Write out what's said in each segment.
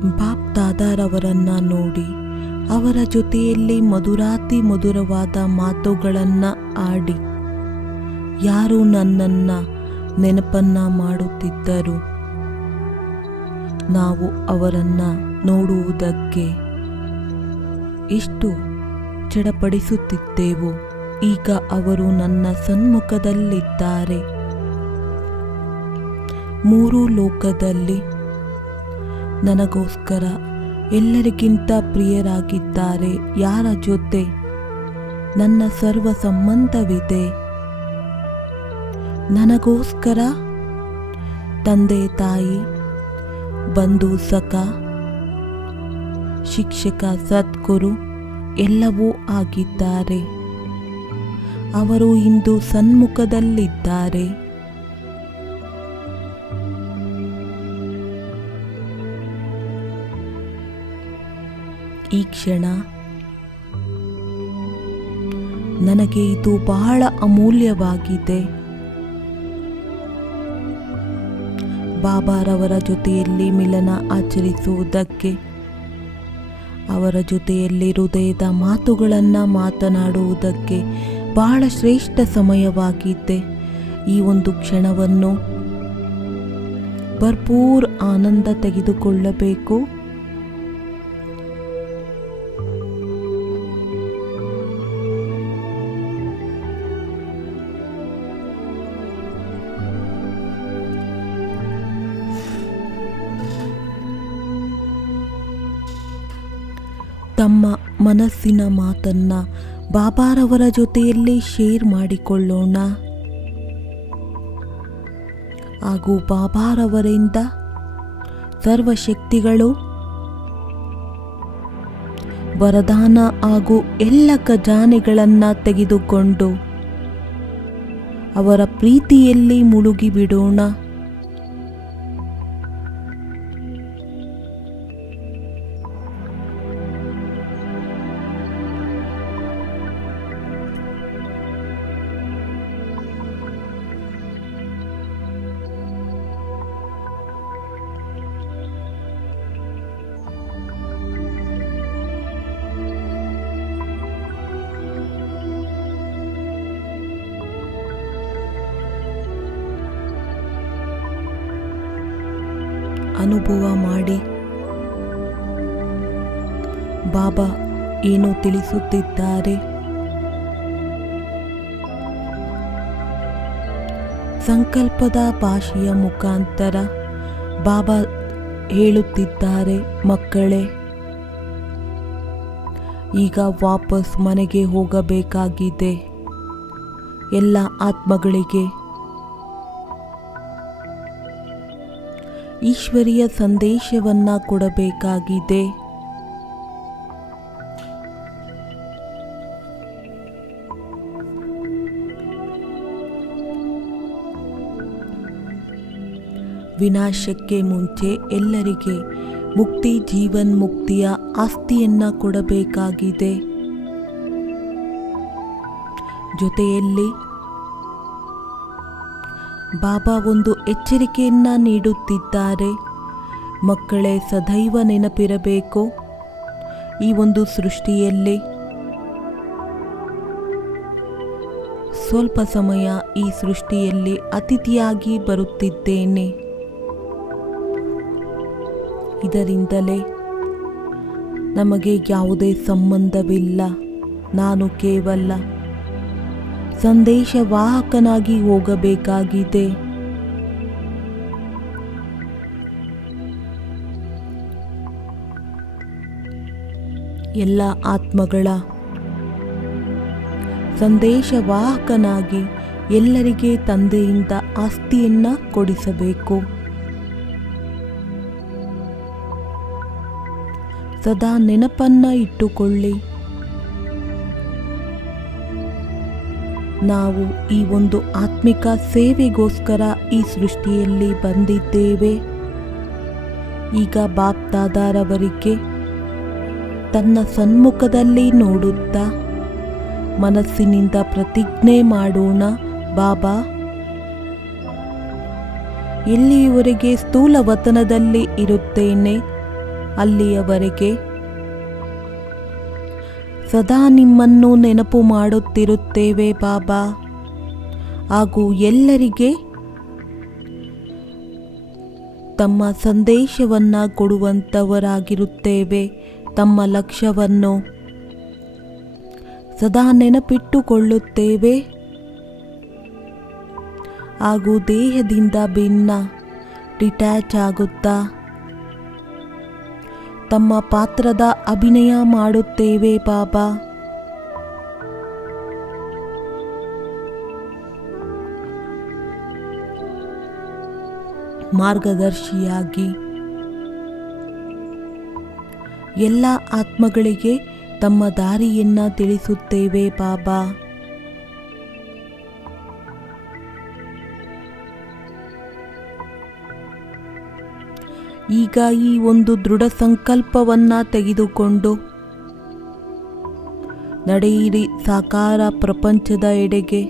ಬಾಪ್ ದಾದಾರವರನ್ನ ನೋಡಿ ಅವರ ಜೊತೆಯಲ್ಲಿ ಮಧುರಾತಿ ಮಧುರವಾದ ಮಾತುಗಳನ್ನು ಆಡಿ ಯಾರು ನನ್ನನ್ನು ನೆನಪನ್ನ ಮಾಡುತ್ತಿದ್ದರು. ನಾವು ಅವರನ್ನು ನೋಡುವುದಕ್ಕೆ ಎಷ್ಟು ಚಡಪಡಿಸುತ್ತಿದ್ದೆವು. ಈಗ ಅವರು ನನ್ನ ಸನ್ಮುಖದಲ್ಲಿದ್ದಾರೆ. ಮೂರು ಲೋಕದಲ್ಲಿ ನನಗೋಸ್ಕರ ಎಲ್ಲರಿಗಿಂತ ಪ್ರಿಯರಾಗಿದ್ದಾರೆ. ಯಾರ ಜೊತೆ ನನ್ನ ಸರ್ವ ಸಂಬಂಧವಿದೆ. ನನಗೋಸ್ಕರ ತಂದೆ ತಾಯಿ, ಬಂಧು ಸಖ, ಶಿಕ್ಷಕ, ಸದ್ಗುರು ಎಲ್ಲವೂ ಆಗಿದ್ದಾರೆ. ಅವರು ಇಂದು ಸನ್ಮುಖದಲ್ಲಿದ್ದಾರೆ. ಈ ಕ್ಷಣ ನನಗೆ ಇದು ಬಹಳ ಅಮೂಲ್ಯವಾಗಿದೆ. ಬಾಬಾರವರ ಜೊತೆಯಲ್ಲಿ ಮಿಲನ ಆಚರಿಸುವುದಕ್ಕೆ, ಅವರ ಜೊತೆಯಲ್ಲಿ ಹೃದಯದ ಮಾತುಗಳನ್ನು ಮಾತನಾಡುವುದಕ್ಕೆ ಬಹಳ ಶ್ರೇಷ್ಠ ಸಮಯವಾಗಿದೆ. ಈ ಒಂದು ಕ್ಷಣವನ್ನು ಭರ್ಪೂರ್ ಆನಂದ ತೆಗೆದುಕೊಳ್ಳಬೇಕು. ತಮ್ಮ ಮನಸ್ಸಿನ ಮಾತನ್ನ ಬಾಬಾರವರ ಜೊತೆಯಲ್ಲಿ ಶೇರ್ ಮಾಡಿಕೊಳ್ಳೋಣ. ಹಾಗೂ ಬಾಬಾರವರಿಂದ ಸರ್ವಶಕ್ತಿಗಳು, ವರದಾನ ಹಾಗೂ ಎಲ್ಲ ಖಜಾನೆಗಳನ್ನು ತೆಗೆದುಕೊಂಡು ಅವರ ಪ್ರೀತಿಯಲ್ಲಿ ಮುಳುಗಿಬಿಡೋಣ. ಅನುಭವ ಮಾಡಿ ಬಾಬಾ ಏನು ತಿಳಿಸುತ್ತಿದ್ದಾರೆ. ಸಂಕಲ್ಪದ ಭಾಷೆಯ ಮುಖಾಂತರ ಬಾಬಾ ಹೇಳುತ್ತಿದ್ದಾರೆ, ಮಕ್ಕಳೇ, ಈಗ ವಾಪಸ್ ಮನೆಗೆ ಹೋಗಬೇಕಾಗಿದೆ. ಎಲ್ಲ ಆತ್ಮಗಳಿಗೆ ಈಶ್ವರಿಯ ಸಂದೇಶವನ್ನ ಕೊಡಬೇಕಾಗಿದೆ. ವಿನಾಶಕ್ಕೆ ಮುಂಚೆ ಎಲ್ಲರಿಗೆ ಮುಕ್ತಿ, ಜೀವನ್ ಮುಕ್ತಿಯ ಆಸ್ತಿಯನ್ನ ಕೊಡಬೇಕಾಗಿದೆ. ಜೊತೆಯಲ್ಲಿ ಬಾಬಾ ಒಂದು ಎಚ್ಚರಿಕೆಯನ್ನ ನೀಡುತ್ತಿದ್ದಾರೆ. ಮಕ್ಕಳೇ, ಸದೈವ ನೆನಪಿರಬೇಕು, ಈ ಒಂದು ಸೃಷ್ಟಿಯಲ್ಲಿ ಸ್ವಲ್ಪ ಸಮಯ ಈ ಸೃಷ್ಟಿಯಲ್ಲಿ ಅತಿಥಿಯಾಗಿ ಬರುತ್ತಿದ್ದೇನೆ. ಇದರಿಂದಲೇ ನಮಗೆ ಯಾವುದೇ ಸಂಬಂಧವಿಲ್ಲ. ನಾನು ಕೇವಲ ಸಂದೇಶವಾಹಕನಾಗಿ ಹೋಗಬೇಕಾಗಿದೆ. ಎಲ್ಲ ಆತ್ಮಗಳ ಸಂದೇಶವಾಹಕನಾಗಿ ಎಲ್ಲರಿಗೆ ತಂದೆಯಿಂದ ಆಸ್ತಿಯನ್ನ ಕೊಡಿಸಬೇಕು. ಸದಾ ನೆನಪನ್ನ ಇಟ್ಟುಕೊಳ್ಳಿ, ನಾವು ಈ ಒಂದು ಆತ್ಮಿಕ ಸೇವೆಗೋಸ್ಕರ ಈ ಸೃಷ್ಟಿಯಲ್ಲಿ ಬಂದಿದ್ದೇವೆ. ಈಗ ಬಾಪ್ ದಾದಾರವರಿಗೆ ತನ್ನ ಸನ್ಮುಖದಲ್ಲಿ ನೋಡುತ್ತಾ ಮನಸ್ಸಿನಿಂದ ಪ್ರತಿಜ್ಞೆ ಮಾಡೋಣ, ಬಾಬಾ, ಎಲ್ಲಿಯವರೆಗೆ ಸ್ಥೂಲ ವತನದಲ್ಲಿ ಇರುತ್ತೇನೆ ಅಲ್ಲಿಯವರೆಗೆ ಸದಾ ನಿಮ್ಮನ್ನು ನೆನಪು ಮಾಡುತ್ತಿರುತ್ತೇವೆ ಬಾಬಾ. ಹಾಗೂ ಎಲ್ಲರಿಗೆ ತಮ್ಮ ಸಂದೇಶವನ್ನು ಕೊಡುವಂಥವರಾಗಿರುತ್ತೇವೆ. ತಮ್ಮ ಲಕ್ಷ್ಯವನ್ನು ಸದಾ ನೆನಪಿಟ್ಟುಕೊಳ್ಳುತ್ತೇವೆ ಹಾಗೂ ದೇಹದಿಂದ ಭಿನ್ನ ಡಿಟ್ಯಾಚ್ ಆಗುತ್ತಾ ತಮ್ಮ ಪಾತ್ರದ ಅಭಿನಯ ಮಾಡುತ್ತೇವೆ ಬಾಬಾ. ಮಾರ್ಗದರ್ಶಿಯಾಗಿ ಎಲ್ಲ ಆತ್ಮಗಳಿಗೆ ತಮ್ಮ ದಾರಿಯನ್ನು ತಿಳಿಸುತ್ತೇವೆ ಬಾಬಾ. ಈಗ ಈ ಒಂದು ದೃಢ ಸಂಕಲ್ಪವನ್ನು ತೆಗೆದುಕೊಂಡು ನಡೆಯಿರಿ ಸಾಕಾರ ಪ್ರಪಂಚದ ಎಡೆಗೆ.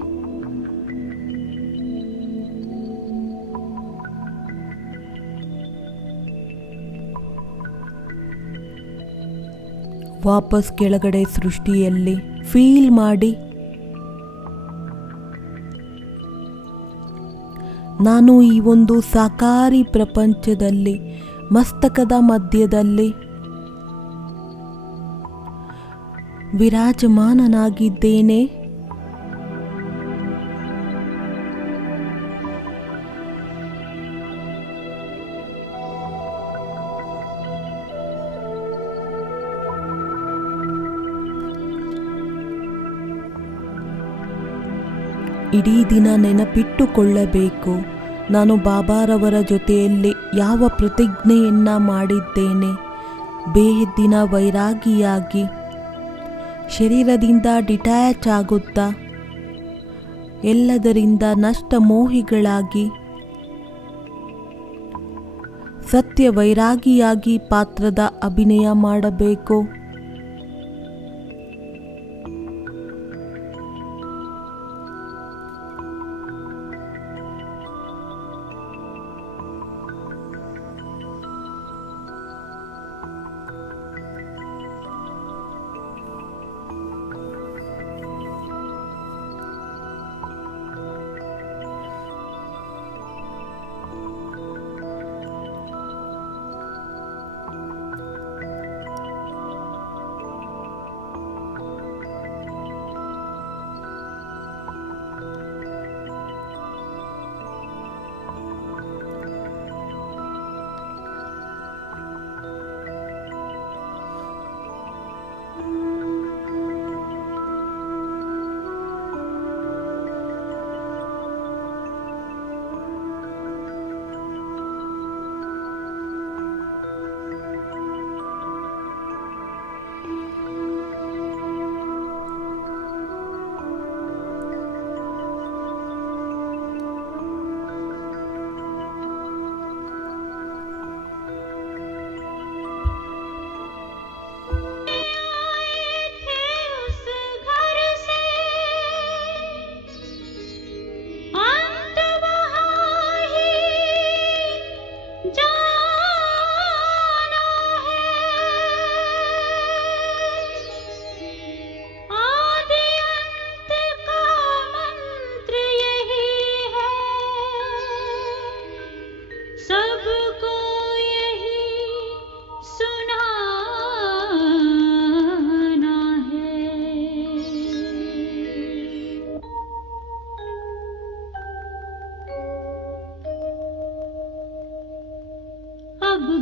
ವಾಪಸ್ ಕೆಳಗಡೆ ಸೃಷ್ಟಿಯಲ್ಲಿ ಫೀಲ್ ಮಾಡಿ, ನಾನು ಈ ಒಂದು ಸಾಕಾರಿ ಪ್ರಪಂಚದಲ್ಲಿ ಮಸ್ತಕದ ಮಧ್ಯದಲ್ಲಿ ವಿರಾಜಮಾನನಾಗಿದ್ದೇನೆ. ಇಡೀ ದಿನ ನೆನಪಿಟ್ಟುಕೊಳ್ಳಬೇಕು, ನಾನು ಬಾಬಾರವರ ಜೊತೆಯಲ್ಲಿ ಯಾವ ಪ್ರತಿಜ್ಞೆಯನ್ನು ಮಾಡಿದ್ದೇನೆ. ಬೇಹದ್ದಿನ ವೈರಾಗಿಯಾಗಿ ಶರೀರದಿಂದ ಡಿಟ್ಯಾಚ್ ಆಗುತ್ತಾ ಎಲ್ಲದರಿಂದ ನಷ್ಟ ಮೋಹಿಗಳಾಗಿ ಸತ್ಯ ವೈರಾಗಿಯಾಗಿ ಪಾತ್ರದ ಅಭಿನಯ ಮಾಡಬೇಕು.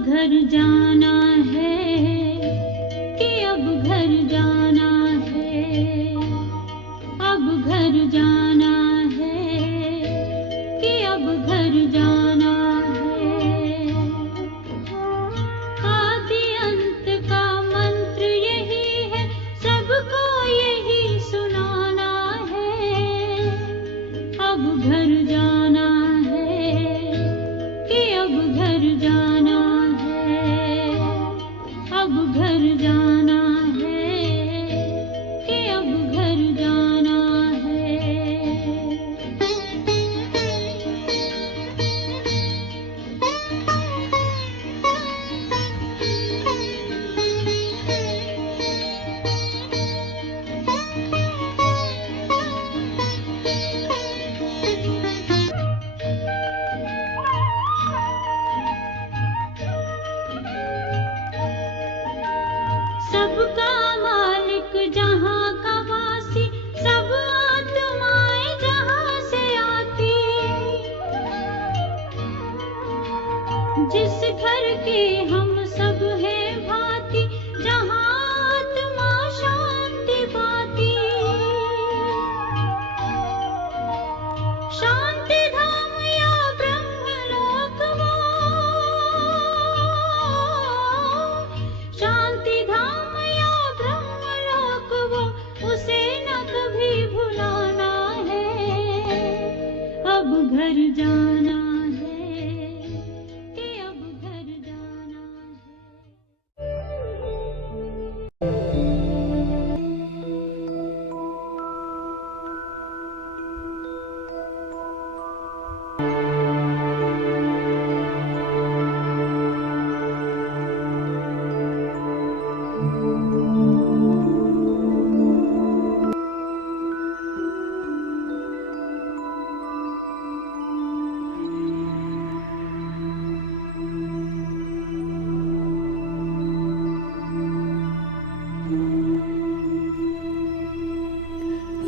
घर जाना है कि अब घर जाना है, अब घर जाना है कि अब घर जाना है। आदि अंत का मंत्र यही है, सबको यही सुनाना है। अब घर जाना है कि अब घर जाना है, अब घर जाना है कि अब घर जाना है। के हम सब हैं भांति, जहाँ आत्मा शांति पाती। शांति धाम या ब्रह्मलोक वो, शांति धाम या ब्रह्मलोक वो, उसे न कभी भुलाना है। अब घर जाना है कि अब घर जाना है।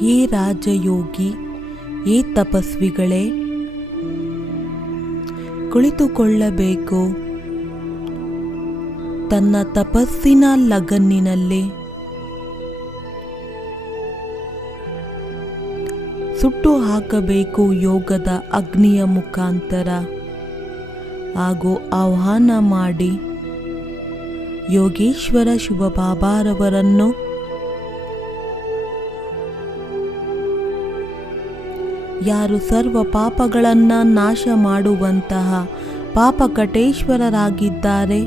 ಯೇ ರಾಜಯೋಗಿ, ಯೇ ತಪಸ್ವಿಗಳೇ, ಕುಳಿತುಕೊಳ್ಳಬೇಕು. ತನ್ನ ತಪಸ್ಸಿನ ಲಗನ್ನಿನಲ್ಲಿ ಸುಟ್ಟು ಹಾಕಬೇಕು ಯೋಗದ ಅಗ್ನಿಯ ಮುಖಾಂತರ. ಹಾಗೂ ಆಹ್ವಾನ ಮಾಡಿ ಯೋಗೇಶ್ವರ ಶಿವಬಾಬಾರವರನ್ನು ಯಾರು ಸರ್ವ ಪಾಪಗಳನ್ನು ನಾಶ ಮಾಡುವಂತಹ ಪಾಪಕಟೇಶ್ವರರಾಗಿದ್ದಾರೆ,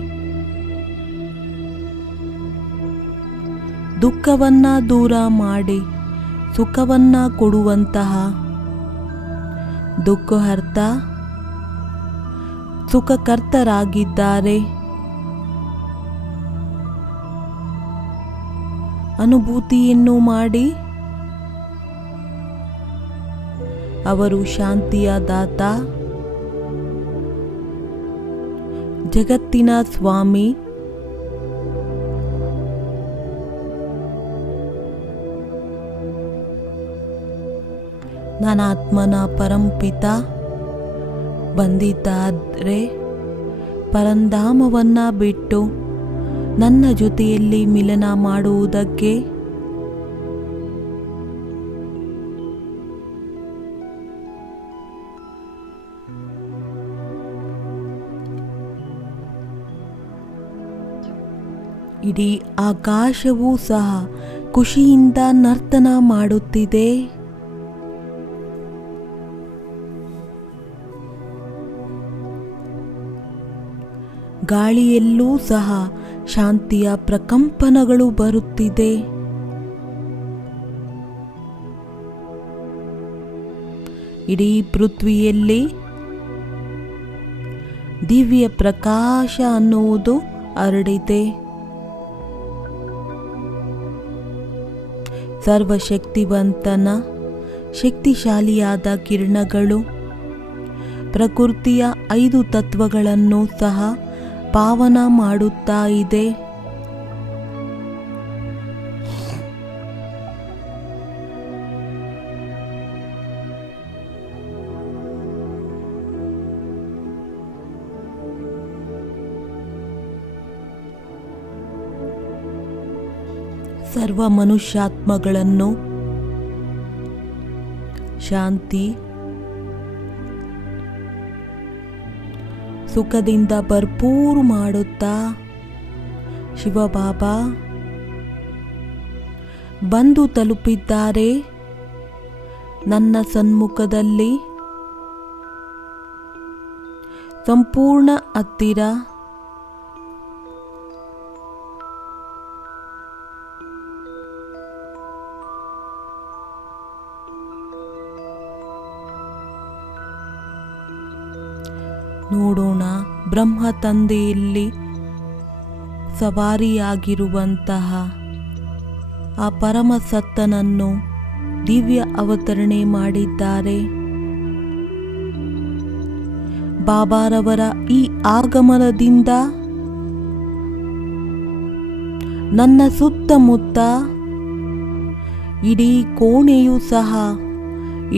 ದುಃಖವನ್ನ ದೂರ ಮಾಡಿ ಸುಖವನ್ನ ಕೊಡುವಂತಹ ದುಃಖಹರ್ತ ಸುಖಕರ್ತರಾಗಿದ್ದಾರೆ. ಅನುಭೂತಿಯನ್ನು ಮಾಡಿ ಅವರು ಶಾಂತಿಯ ದಾತ, ಜಗತ್ತಿನ ಸ್ವಾಮಿ, ನಾನಾತ್ಮನ ಪರಂಪಿತ ಬಂದಿದ್ದಾರೆ. ಪರಂಧಾಮವನ್ನ ಬಿಟ್ಟು ನನ್ನ ಜೊತೆಯಲ್ಲಿ ಮಿಲನ ಮಾಡುವುದಕ್ಕೆ ಇಡೀ ಆಕಾಶವೂ ಸಹ ಖುಷಿಯಿಂದ ನರ್ತನ ಮಾಡುತ್ತಿದೆ. ಗಾಳಿಯಲ್ಲೂ ಸಹ ಶಾಂತಿಯ ಪ್ರಕಂಪನಗಳು ಬರುತ್ತಿದೆ. ಇಡೀ ಪೃಥ್ವಿಯಲ್ಲಿ ದಿವ್ಯ ಪ್ರಕಾಶ ಅನ್ನುವುದು ಹರಡಿದೆ. ಸರ್ವಶಕ್ತಿವಂತನ ಶಕ್ತಿಶಾಲಿಯಾದ ಕಿರಣಗಳು ಪ್ರಕೃತಿಯ 5 ತತ್ವಗಳನ್ನು ಸಹ ಪಾವನ ಮಾಡುತ್ತಾ ಇದೆ. ಸರ್ವ ಮನುಷ್ಯಾತ್ಮಗಳನ್ನು ಶಾಂತಿ ಸುಖದಿಂದ ಭರ್ಪೂರು ಮಾಡುತ್ತಾ ಶಿವಬಾಬಾ ಬಂದು ತಲುಪಿದ್ದಾರೆ. ನನ್ನ ಸನ್ಮುಖದಲ್ಲಿ ಸಂಪೂರ್ಣ ಹತ್ತಿರ. ನೋಡೋಣ, ಬ್ರಹ್ಮ ತಂದೆಯಲ್ಲಿ ಸವಾರಿಯಾಗಿರುವಂತಹ ಆ ಪರಮ ಸತ್ತನನ್ನು ದಿವ್ಯ ಅವತರಣೆ ಮಾಡಿದ್ದಾರೆ. ಬಾಬಾರವರ ಈ ಆಗಮನದಿಂದ ನನ್ನ ಸುತ್ತಮುತ್ತ ಇಡೀ ಕೋಣೆಯೂ ಸಹ,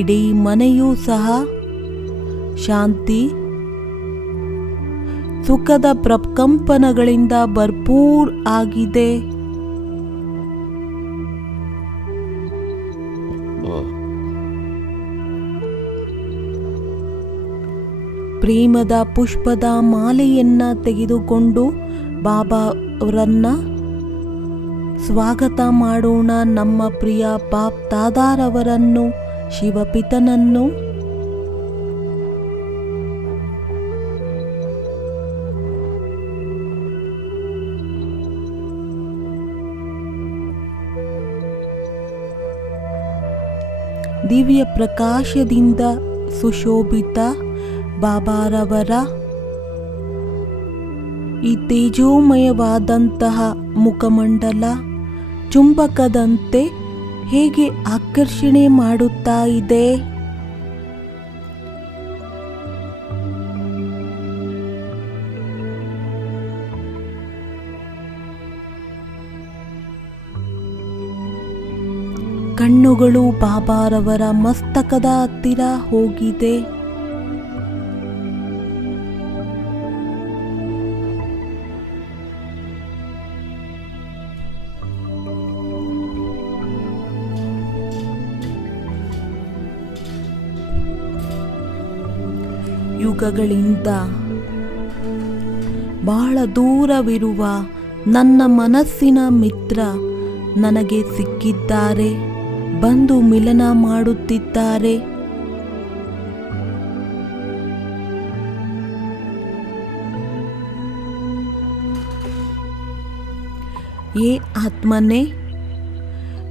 ಇಡೀ ಮನೆಯೂ ಸಹ ಶಾಂತಿ ಸುಖದ ಪ್ರಕಂಪನಗಳಿಂದ ಭರ್ಪೂರ್ ಆಗಿದೆ. ಪ್ರೇಮದ ಪುಷ್ಪದ ಮಾಲೆಯನ್ನ ತೆಗೆದುಕೊಂಡು ಬಾಬಾ ಅವರನ್ನ ಸ್ವಾಗತ ಮಾಡೋಣ. ನಮ್ಮ ಪ್ರಿಯ ಬಾಪ್ ದಾದಾರವರನ್ನು, ಶಿವಪಿತನನ್ನು. ದಿವ್ಯ ಪ್ರಕಾಶದಿಂದ ಸುಶೋಭಿತ ಬಾಬಾರವರ ಈ ತೇಜೋಮಯವಾದಂತಹ ಮುಖಮಂಡಲ ಚುಂಬಕದಂತೆ ಹೇಗೆ ಆಕರ್ಷಣೆ ಮಾಡುತ್ತಾ ಇದೆ. ಕಣ್ಣುಗಳು ಬಾಬಾರವರ ಮಸ್ತಕದ ಹತ್ತಿರ ಹೋಗಿದೆ. ಯುಗಗಳಿಂದ ಬಹಳ ದೂರವಿರುವ ನನ್ನ ಮನಸ್ಸಿನ ಮಿತ್ರ ನನಗೆ ಸಿಕ್ಕಿದ್ದಾರೆ, ಬಂದು ಮಿಲನ ಮಾಡುತ್ತಿದ್ದಾರೆ. ಏ ಆತ್ಮನೇ,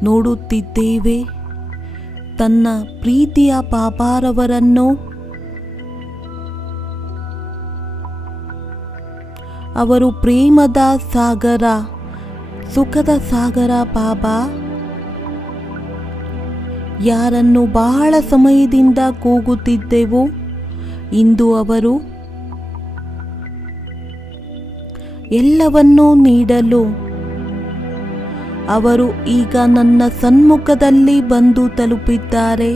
ನೋಡುತ್ತಿದ್ದೇವೆ ತನ್ನ ಪ್ರೀತಿಯ ಬಾಬಾರವರನ್ನು. ಅವರು ಪ್ರೇಮದ ಸಾಗರ, ಸುಖದ ಸಾಗರ ಬಾಬಾ. ಯಾರನ್ನು ಬಹಳ ಸಮಯದಿಂದ ಕೂಗುತ್ತಿದ್ದೆವು, ಇಂದು ಅವರು ಎಲ್ಲವನ್ನೂ ನೀಡಲು ಅವರು ಈಗ ನನ್ನ ಸನ್ಮುಖದಲ್ಲಿ ಬಂದು ತಲುಪಿದ್ದಾರೆ.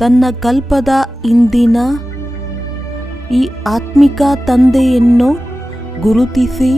ತನ್ನ ಕಲ್ಪದ ಇಂದಿನ ಈ ಆತ್ಮಿಕ ತಂದೆಯನ್ನು ಗುರುತಿಸಿ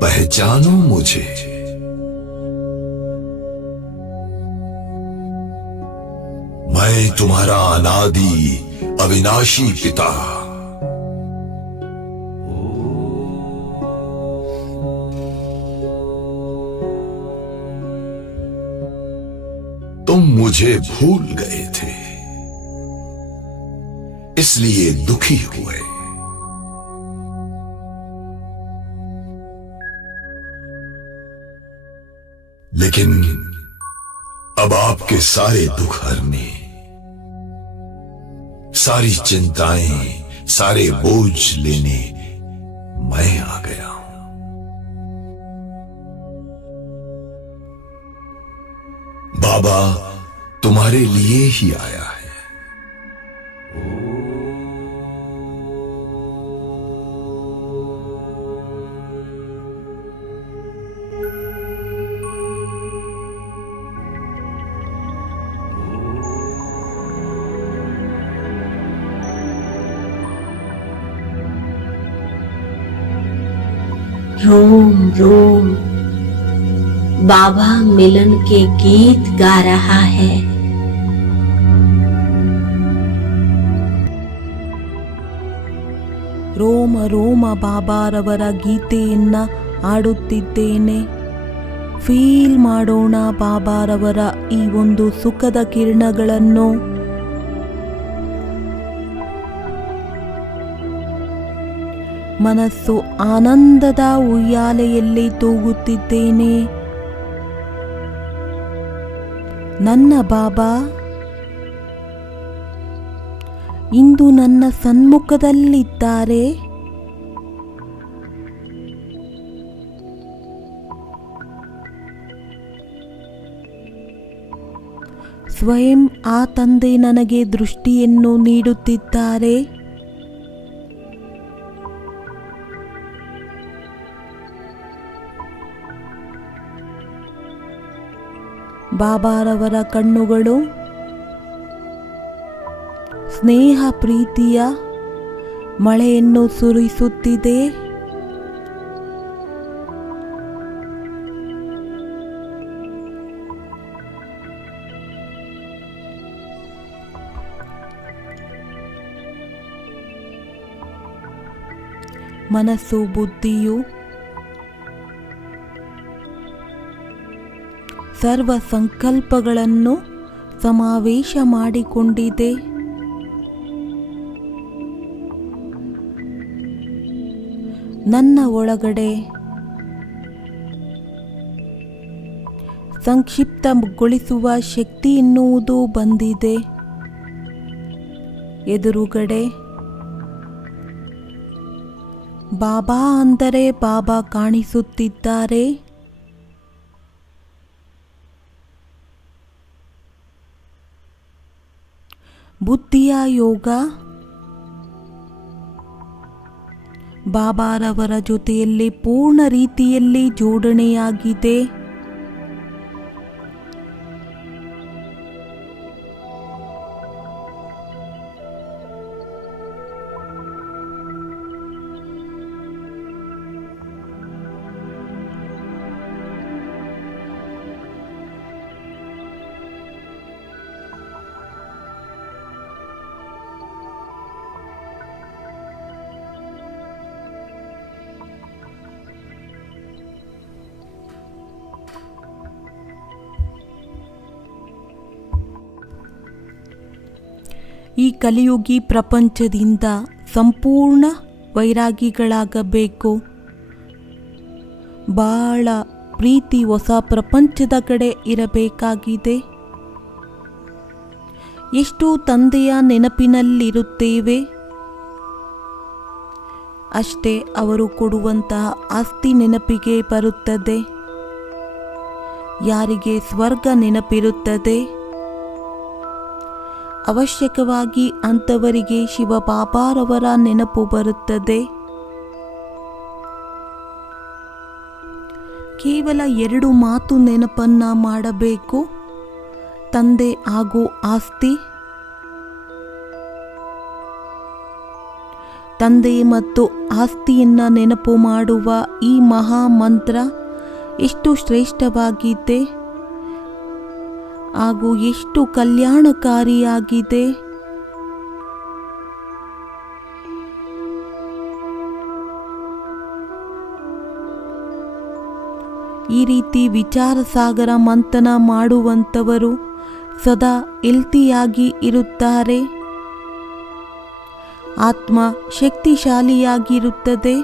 पहचानो मुझे। मैं तुम्हारा अनादि अविनाशी पिता। तुम मुझे भूल गए थे, इसलिए दुखी हुए। लेकिन अब आपके सारे दुख हरने, सारी चिंताएं, सारे बोझ लेने मैं आ गया हूं। बाबा तुम्हारे लिए ही आया है। रोम रोम बाबा मिलन के गीत गा रहा है। ರೋಮ ರೋಮ ಬಾಬಾರವರ ಗೀತೆಯನ್ನ ಆಡುತ್ತಿದ್ದೇನೆ. ಫೀಲ್ ಮಾಡೋಣ ಬಾಬಾರವರ ಈ ಒಂದು ಸುಖದ ಕಿರಣಗಳನ್ನು. ಮನಸ್ಸು ಆನಂದದ ಉಯ್ಯಾಲೆಯಲ್ಲಿ ತೂಗುತ್ತಿದ್ದೇನೆ. ನನ್ನ ಬಾಬಾ ಇಂದು ನನ್ನ ಸನ್ಮುಖದಲ್ಲಿದ್ದಾರೆ. ಸ್ವಯಂ ಆ ತಂದೆ ನನಗೆ ದೃಷ್ಟಿಯನ್ನು ನೀಡುತ್ತಿದ್ದಾರೆ. ಬಾಬಾರವರ ಕಣ್ಣುಗಳು ಸ್ನೇಹ ಪ್ರೀತಿಯ ಮಳೆಯನ್ನು ಸುರಿಸುತ್ತಿದೆ. ಮನಸ್ಸು ಬುದ್ಧಿಯು ಸರ್ವ ಸಂಕಲ್ಪಗಳನ್ನು ಸಮಾವೇಶ ಮಾಡಿಕೊಂಡಿದೆ. ನನ್ನ ಒಳಗಡೆ ಸಂಕ್ಷಿಪ್ತಗೊಳಿಸುವ ಶಕ್ತಿ ಎನ್ನುವುದು ಬಂದಿದೆ. ಎದುರುಗಡೆ ಬಾಬಾ ಅಂದರೆ ಬಾಬಾ ಕಾಣಿಸುತ್ತಿದ್ದಾರೆ. ಬುದ್ಧಿಯ ಯೋಗ ಬಾಬಾರವರ ಜೊತೆಯಲ್ಲಿ ಪೂರ್ಣ ರೀತಿಯಲ್ಲಿ ಜೋಡಣೆಯಾಗಿದೆ. ಈ ಕಲಿಯುಗಿ ಪ್ರಪಂಚದಿಂದ ಸಂಪೂರ್ಣ ವೈರಾಗಿಗಳಾಗಬೇಕು. ಬಹಳ ಪ್ರೀತಿ ಹೊಸ ಪ್ರಪಂಚದ ಕಡೆ ಇರಬೇಕಾಗಿದೆ. ಎಷ್ಟು ತಂದೆಯ ನೆನಪಿನಲ್ಲಿರುತ್ತೇವೆ ಅಷ್ಟೇ ಅವರು ಕೊಡುವಂತಹ ಆಸ್ತಿ ನೆನಪಿಗೆ ಬರುತ್ತದೆ. ಯಾರಿಗೆ ಸ್ವರ್ಗ ನೆನಪಿರುತ್ತದೆ ಅವಶ್ಯಕವಾಗಿ ಅಂಥವರಿಗೆ ಶಿವಬಾಬಾರವರ ನೆನಪು ಬರುತ್ತದೆ. ಕೇವಲ 2 ಮಾತು ನೆನಪನ್ನ ಮಾಡಬೇಕು, ತಂದೆ ಹಾಗೂ ಆಸ್ತಿ. ತಂದೆ ಮತ್ತು ಆಸ್ತಿಯನ್ನ ನೆನಪು ಮಾಡುವ ಈ ಮಹಾ ಮಂತ್ರ ಎಷ್ಟು ಶ್ರೇಷ್ಠವಾಗಿದೆ ಹಾಗೂ ಎಷ್ಟು ಕಲ್ಯಾಣಕಾರಿಯಾಗಿದೆ. ಈ ರೀತಿ ವಿಚಾರ ಸಾಗರ ಮಂಥನ ಮಾಡುವಂಥವರು ಸದಾ ಹೆಲ್ತಿಯಾಗಿ ಇರುತ್ತಾರೆ. ಆತ್ಮ ಶಕ್ತಿಶಾಲಿಯಾಗಿರುತ್ತದೆ.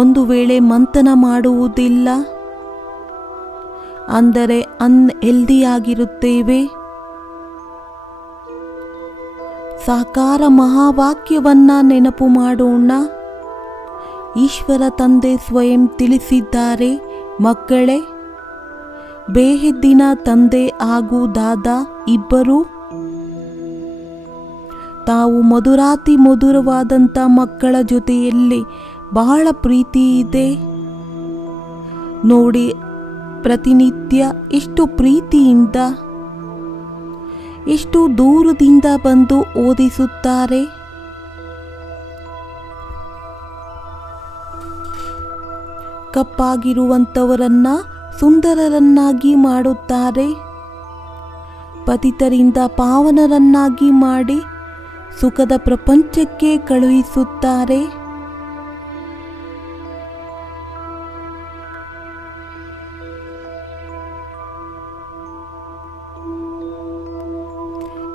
ಒಂದು ವೇಳೆ ಮಂಥನ ಮಾಡುವುದಿಲ್ಲ ಅಂದರೆ ಅನ್ಹೆಲ್ದಿಯಾಗಿರುತ್ತೇವೆ. ಸಾಕಾರ ಮಹಾವಾಕ್ಯವನ್ನ ನೆನಪು ಮಾಡೋಣ. ಈಶ್ವರ ತಂದೆ ಸ್ವಯಂ ತಿಳಿಸಿದ್ದಾರೆ, ಮಕ್ಕಳೇ, ಬೇಹದ್ದಿನ ತಂದೆ ಹಾಗೂ ದಾದಾ ಇಬ್ಬರೂ ತಾವು ಮಧುರಾತಿ ಮಧುರವಾದಂಥ ಮಕ್ಕಳ ಜೊತೆಯಲ್ಲಿ ಬಹಳ ಪ್ರೀತಿ ಇದೆ. ನೋಡಿ, ಪ್ರತಿನಿತ್ಯ ಎಷ್ಟು ಪ್ರೀತಿಯಿಂದ ಎಷ್ಟು ದೂರದಿಂದ ಬಂದು ಓದಿಸುತ್ತಾರೆ. ಕಪ್ಪಾಗಿರುವಂಥವರನ್ನ ಸುಂದರರನ್ನಾಗಿ ಮಾಡುತ್ತಾರೆ. ಪತಿತರಿಂದ ಪಾವನರನ್ನಾಗಿ ಮಾಡಿ ಸುಖದ ಪ್ರಪಂಚಕ್ಕೆ ಕಳುಹಿಸುತ್ತಾರೆ.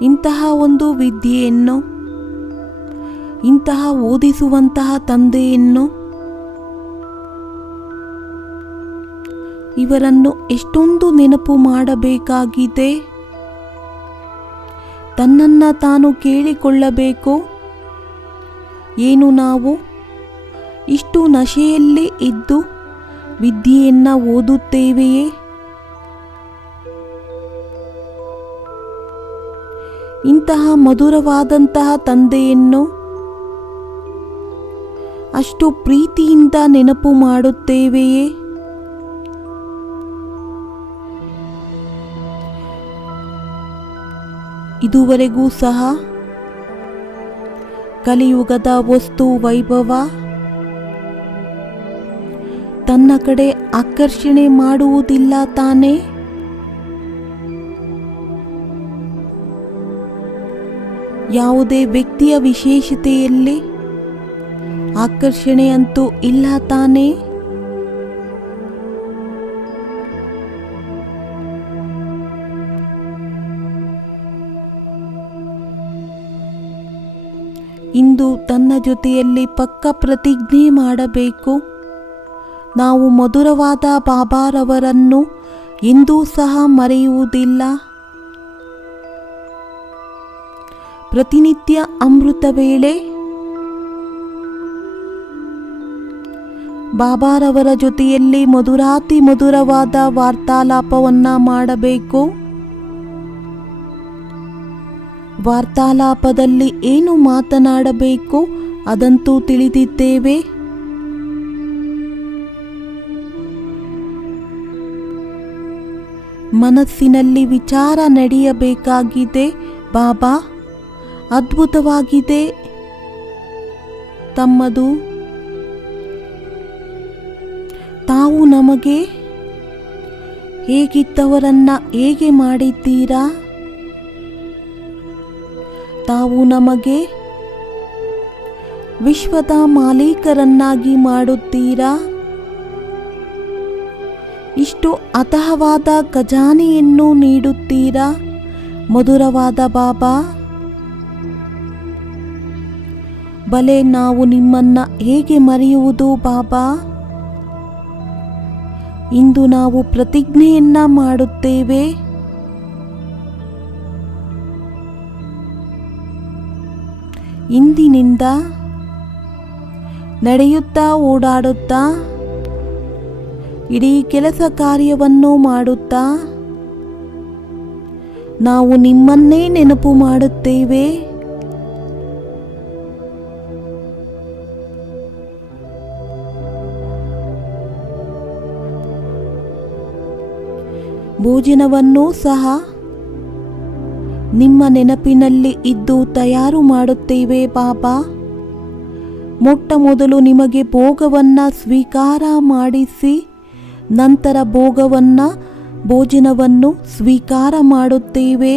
ಇಂತಹ ಒಂದು ವಿದ್ಯೆಯನ್ನು ಇಂತಹ ಓದಿಸುವಂತಹ ತಂದೆಯನ್ನು, ಇವರನ್ನು ಎಷ್ಟೊಂದು ನೆನಪು ಮಾಡಬೇಕಾಗಿದೆ. ತನ್ನನ್ನು ತಾನು ಕೇಳಿಕೊಳ್ಳಬೇಕು, ಏನು ನಾವು ಇಷ್ಟು ನಶೆಯಲ್ಲಿ ಇದ್ದು ವಿದ್ಯೆಯನ್ನು ಓದುತ್ತೇವೆಯೇ? ಇಂತಹ ಮಧುರವಾದಂತಹ ತಂದೆಯನ್ನು ಅಷ್ಟು ಪ್ರೀತಿಯಿಂದ ನೆನಪು ಮಾಡುತ್ತೇವೆಯೇ? ಇದುವರೆಗೂ ಸಹ ಕಲಿಯುಗದ ವಸ್ತು ವೈಭವ ತನ್ನ ಕಡೆ ಆಕರ್ಷಣೆ ಮಾಡುವುದಿಲ್ಲ ತಾನೇ? ಯಾವುದೇ ವ್ಯಕ್ತಿಯ ವಿಶೇಷತೆಯಲ್ಲಿ ಆಕರ್ಷಣೆಯಂತೂ ಇಲ್ಲ ತಾನೇ? ಇಂದು ತನ್ನ ಜೊತೆಯಲ್ಲಿ ಪಕ್ಕ ಪ್ರತಿಜ್ಞೆ ಮಾಡಬೇಕು. ನಾವು ಮಧುರವಾದ ಬಾಬಾರವರನ್ನು ಎಂದೂ ಸಹ ಮರೆಯುವುದಿಲ್ಲ. ಪ್ರತಿನಿತ್ಯ ಅಮೃತ ವೇಳೆ ಬಾಬಾರವರ ಜೊತೆಯಲ್ಲಿ ಮಧುರಾತಿ ಮಧುರವಾದ ವಾರ್ತಾಲಾಪವನ್ನು ಮಾಡಬೇಕು. ವಾರ್ತಾಲಾಪದಲ್ಲಿ ಏನು ಮಾತನಾಡಬೇಕು ಅದಂತೂ ತಿಳಿದಿದ್ದೇವೆ. ಮನಸ್ಸಿನಲ್ಲಿ ವಿಚಾರ ನಡೆಯಬೇಕಾಗಿದೆ. ಬಾಬಾ, ಅದ್ಭುತವಾಗಿದೆ ತಮ್ಮದು. ತಾವು ನಮಗೆ ಹೇಗಿದ್ದವರನ್ನ ಹೇಗೆ ಮಾಡಿದ್ದೀರಾ? ತಾವು ನಮಗೆ ವಿಶ್ವದ ಮಾಲೀಕರನ್ನಾಗಿ ಮಾಡುತ್ತೀರಾ? ಇಷ್ಟು ಅತಹವಾದ ಖಜಾನೆಯನ್ನು ನೀಡುತ್ತೀರಾ ಮಧುರವಾದ ಬಾಬಾ. ಬಲೆ ನಾವು ನಿಮ್ಮನ್ನ ಹೇಗೆ ಮರೆಯುವುದು ಬಾಬಾ? ಇಂದು ನಾವು ಪ್ರತಿಜ್ಞೆಯನ್ನ ಮಾಡುತ್ತೇವೆ. ಇಂದಿನಿಂದ ನಡೆಯುತ್ತಾ ಓಡಾಡುತ್ತಾ ಇಡೀ ಕೆಲಸ ಕಾರ್ಯವನ್ನು ಮಾಡುತ್ತಾ ನಾವು ನಿಮ್ಮನ್ನೇ ನೆನಪು ಮಾಡುತ್ತೇವೆ. ಭೋಜನವನ್ನೂ ಸಹ ನಿಮ್ಮ ನೆನಪಿನಲ್ಲಿ ಇದ್ದು ತಯಾರು ಮಾಡುತ್ತೇವೆ ಬಾಬಾ. ಮೊಟ್ಟ ಮೊದಲು ನಿಮಗೆ ಭೋಗವನ್ನ ಸ್ವೀಕಾರ ಮಾಡಿಸಿ ನಂತರ ಭೋಜನವನ್ನು ಸ್ವೀಕಾರ ಮಾಡುತ್ತೇವೆ.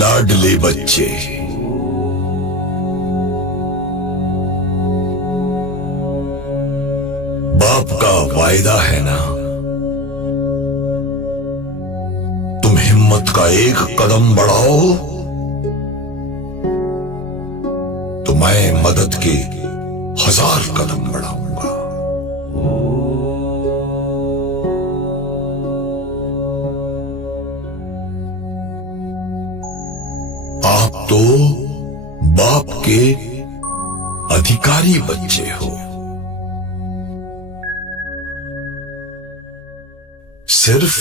लाडले बच्चे, बाप का वायदा है ना, तुम हिम्मत का एक कदम बढ़ाओ तो मैं मदद के 1000 कदम बढ़ाऊंगा। आप तो बाप के अधिकारी बच्चे हो। सिर्फ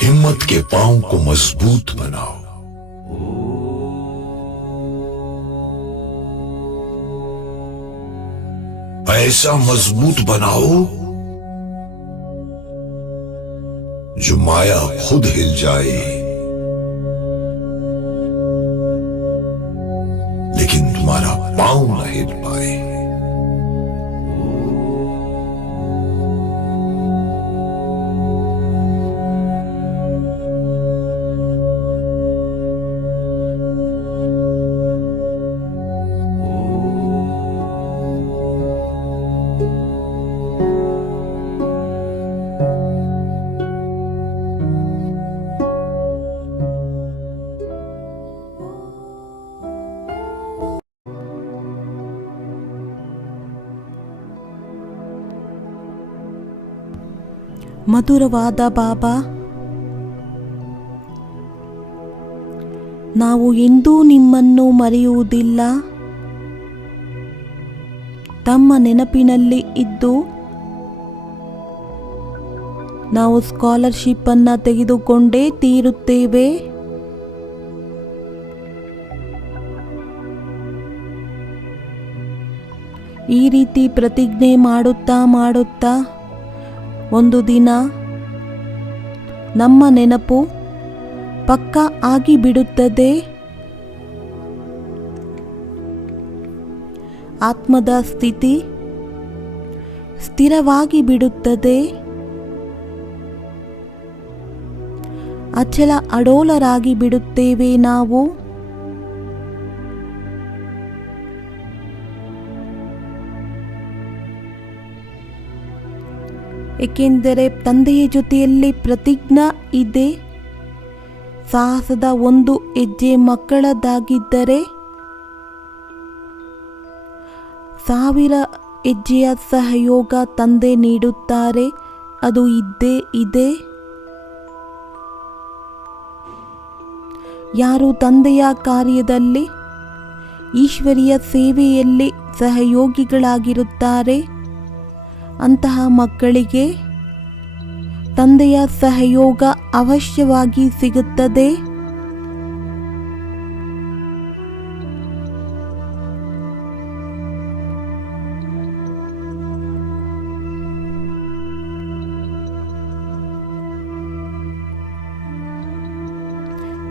हिम्मत के पांव को मजबूत बनाओ। ऐसा मजबूत बनाओ जो माया खुद हिल जाए, लेकिन तुम्हारा पांव न हिल पाए। ಮಧುರವಾದ ಬಾಬಾ, ನಾವು ಎಂದೂ ನಿಮ್ಮನ್ನು ಮರೆಯುವುದಿಲ್ಲ. ತಮ್ಮ ನೆನಪಿನಲ್ಲಿ ಇದ್ದು ನಾವು ಸ್ಕಾಲರ್ಶಿಪ್ ಅನ್ನು ತೆಗೆದುಕೊಂಡೇ ತೀರುತ್ತೇವೆ. ಈ ರೀತಿ ಪ್ರತಿಜ್ಞೆ ಮಾಡುತ್ತಾ ಒಂದು ದಿನ ನಮ್ಮ ನೆನಪು ಪಕ್ಕಾ ಆಗಿಬಿಡುತ್ತದೆ. ಆತ್ಮದ ಸ್ಥಿತಿ ಸ್ಥಿರವಾಗಿ ಬಿಡುತ್ತದೆ. ಅಚಲ ಅಡೋಲರಾಗಿ ಬಿಡುತ್ತೇವೆ ನಾವು. ಏಕೆಂದರೆ ತಂದೆಯ ಜೊತೆಯಲ್ಲಿ ಪ್ರತಿಜ್ಞಾ ಇದೆ. ಸಾಹಸದ ಒಂದು ಹೆಜ್ಜೆ ಮಕ್ಕಳದಾಗಿದ್ದರೆ 1000 ಹೆಜ್ಜೆಯ ಸಹಯೋಗ ತಂದೆ ನೀಡುತ್ತಾರೆ. ಅದು ಇದ್ದೇ ಇದೆ. ಯಾರು ತಂದೆಯ ಕಾರ್ಯದಲ್ಲಿ ಈಶ್ವರೀಯ ಸೇವೆಯಲ್ಲಿ ಸಹಯೋಗಿಗಳಾಗಿರುತ್ತಾರೆ ಅಂತಹ ಮಕ್ಕಳಿಗೆ ತಂದೆಯ ಸಹಯೋಗ ಅವಶ್ಯವಾಗಿ ಸಿಗುತ್ತದೆ.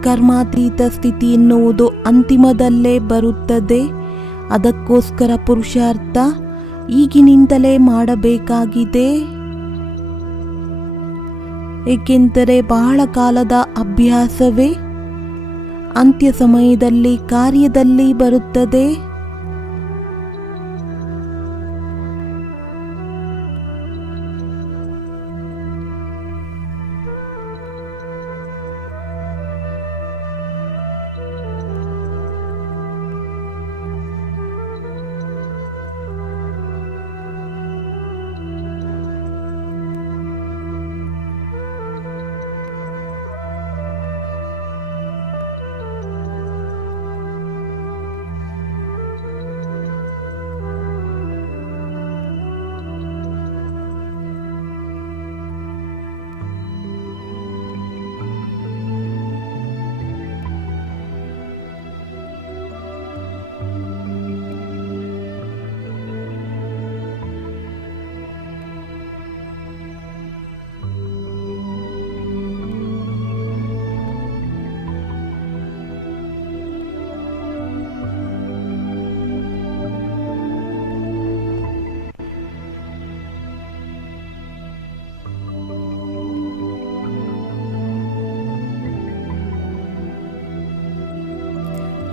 ಕರ್ಮಾತೀತ ಸ್ಥಿತಿ ಎನ್ನುವುದು ಅಂತಿಮದಲ್ಲೇ ಬರುತ್ತದೆ. ಅದಕ್ಕೋಸ್ಕರ ಪುರುಷಾರ್ಥ ಈಗಿನಿಂದಲೇ ಮಾಡಬೇಕಾಗಿದೆ. ಏಕೆಂದರೆ ಬಹಳ ಕಾಲದ ಅಭ್ಯಾಸವೇ ಅಂತ್ಯ ಸಮಯದಲ್ಲಿ ಕಾರ್ಯದಲ್ಲಿ ಬರುತ್ತದೆ.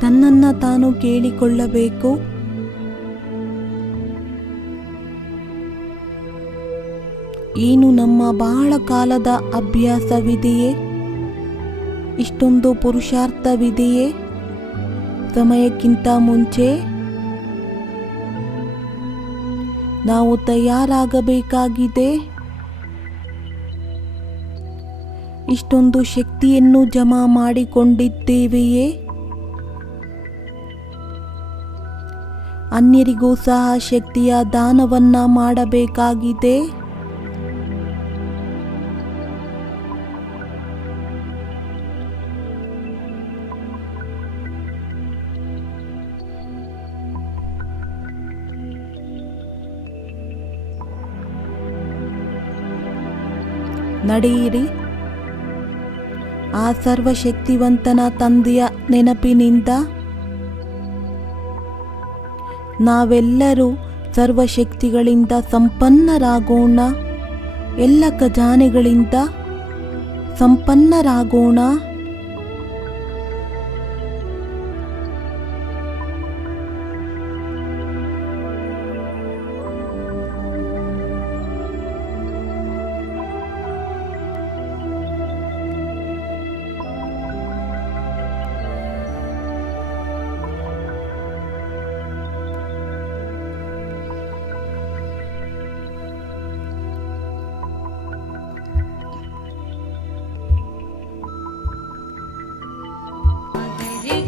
ತನ್ನನ್ನು ತಾನು ಕೇಳಿಕೊಳ್ಳಬೇಕು. ಏನು ನಮ್ಮ ಬಹಳ ಕಾಲದ ಅಭ್ಯಾಸವಿದೆಯೇ? ಇಷ್ಟೊಂದು ಪುರುಷಾರ್ಥವಿದೆಯೇ? ಸಮಯಕ್ಕಿಂತ ಮುಂಚೆ ನಾವು ತಯಾರಾಗಬೇಕಾಗಿದೆ. ಇಷ್ಟೊಂದು ಶಕ್ತಿಯನ್ನು ಜಮಾ ಮಾಡಿಕೊಂಡಿದ್ದೇವೆಯೇ? ಅನ್ಯರಿಗೂ ಸಹ ಶಕ್ತಿಯ ದಾನವನ್ನ ಮಾಡಬೇಕಾಗಿದೆ. ನಡೆಯಿರಿ. ಆ ಸರ್ವಶಕ್ತಿವಂತನ ತಂದೆಯ ನೆನಪಿನಿಂದ ನಾವೆಲ್ಲರೂ ಸರ್ವಶಕ್ತಿಗಳಿಂದ ಸಂಪನ್ನರಾಗೋಣ. ಎಲ್ಲ ಖಜಾನೆಗಳಿಂದ ಸಂಪನ್ನರಾಗೋಣ.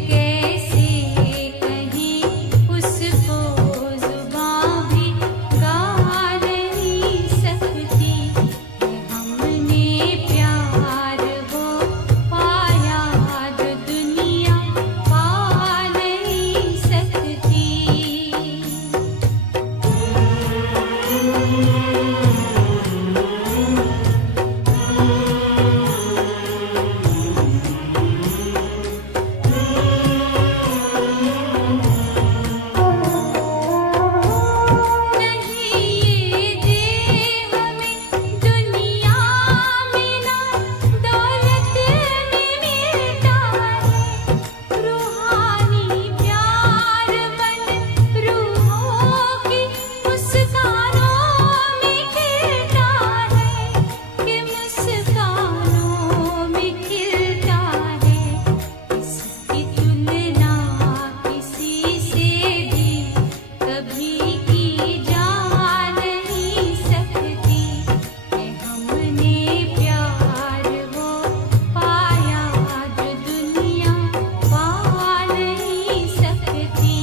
कैसे कहीं उसको जुबां भी गा नहीं सकती। हमने प्यार वो पाया जो दुनिया पा नहीं सकती। नहीं ये देह में दुनिया में ना दौलत में मिलता है। रूहानी प्यार मन रूहों की मुस्कानों में खिलता है कि मुस्कानों में खिलता है। इसकी तुलना किसी से भी कभी की जा नहीं सकती। हमने प्यार वो पाया जो दुनिया पा नहीं सकती।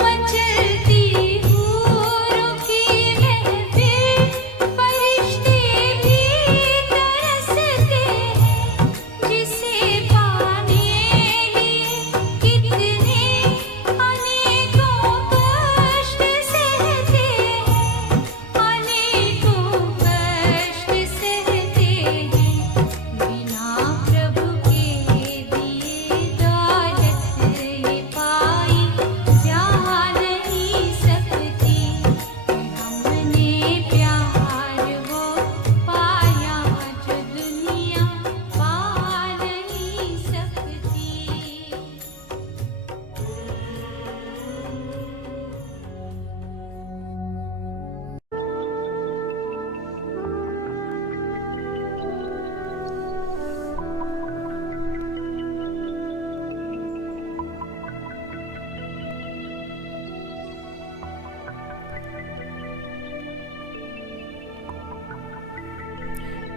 मचलती हूरों की महफिल फरिश्ते भी तरसते हैं। जिसे पाने लिए कितने अनेकों कष्ट सहते हैं, अनेकों कष्ट सहते हैं। बिना प्रभु के दिए दौलत ये पाई जा नहीं सकती। हमने प्यार वो पाया जो दुनिया पा नहीं सकती।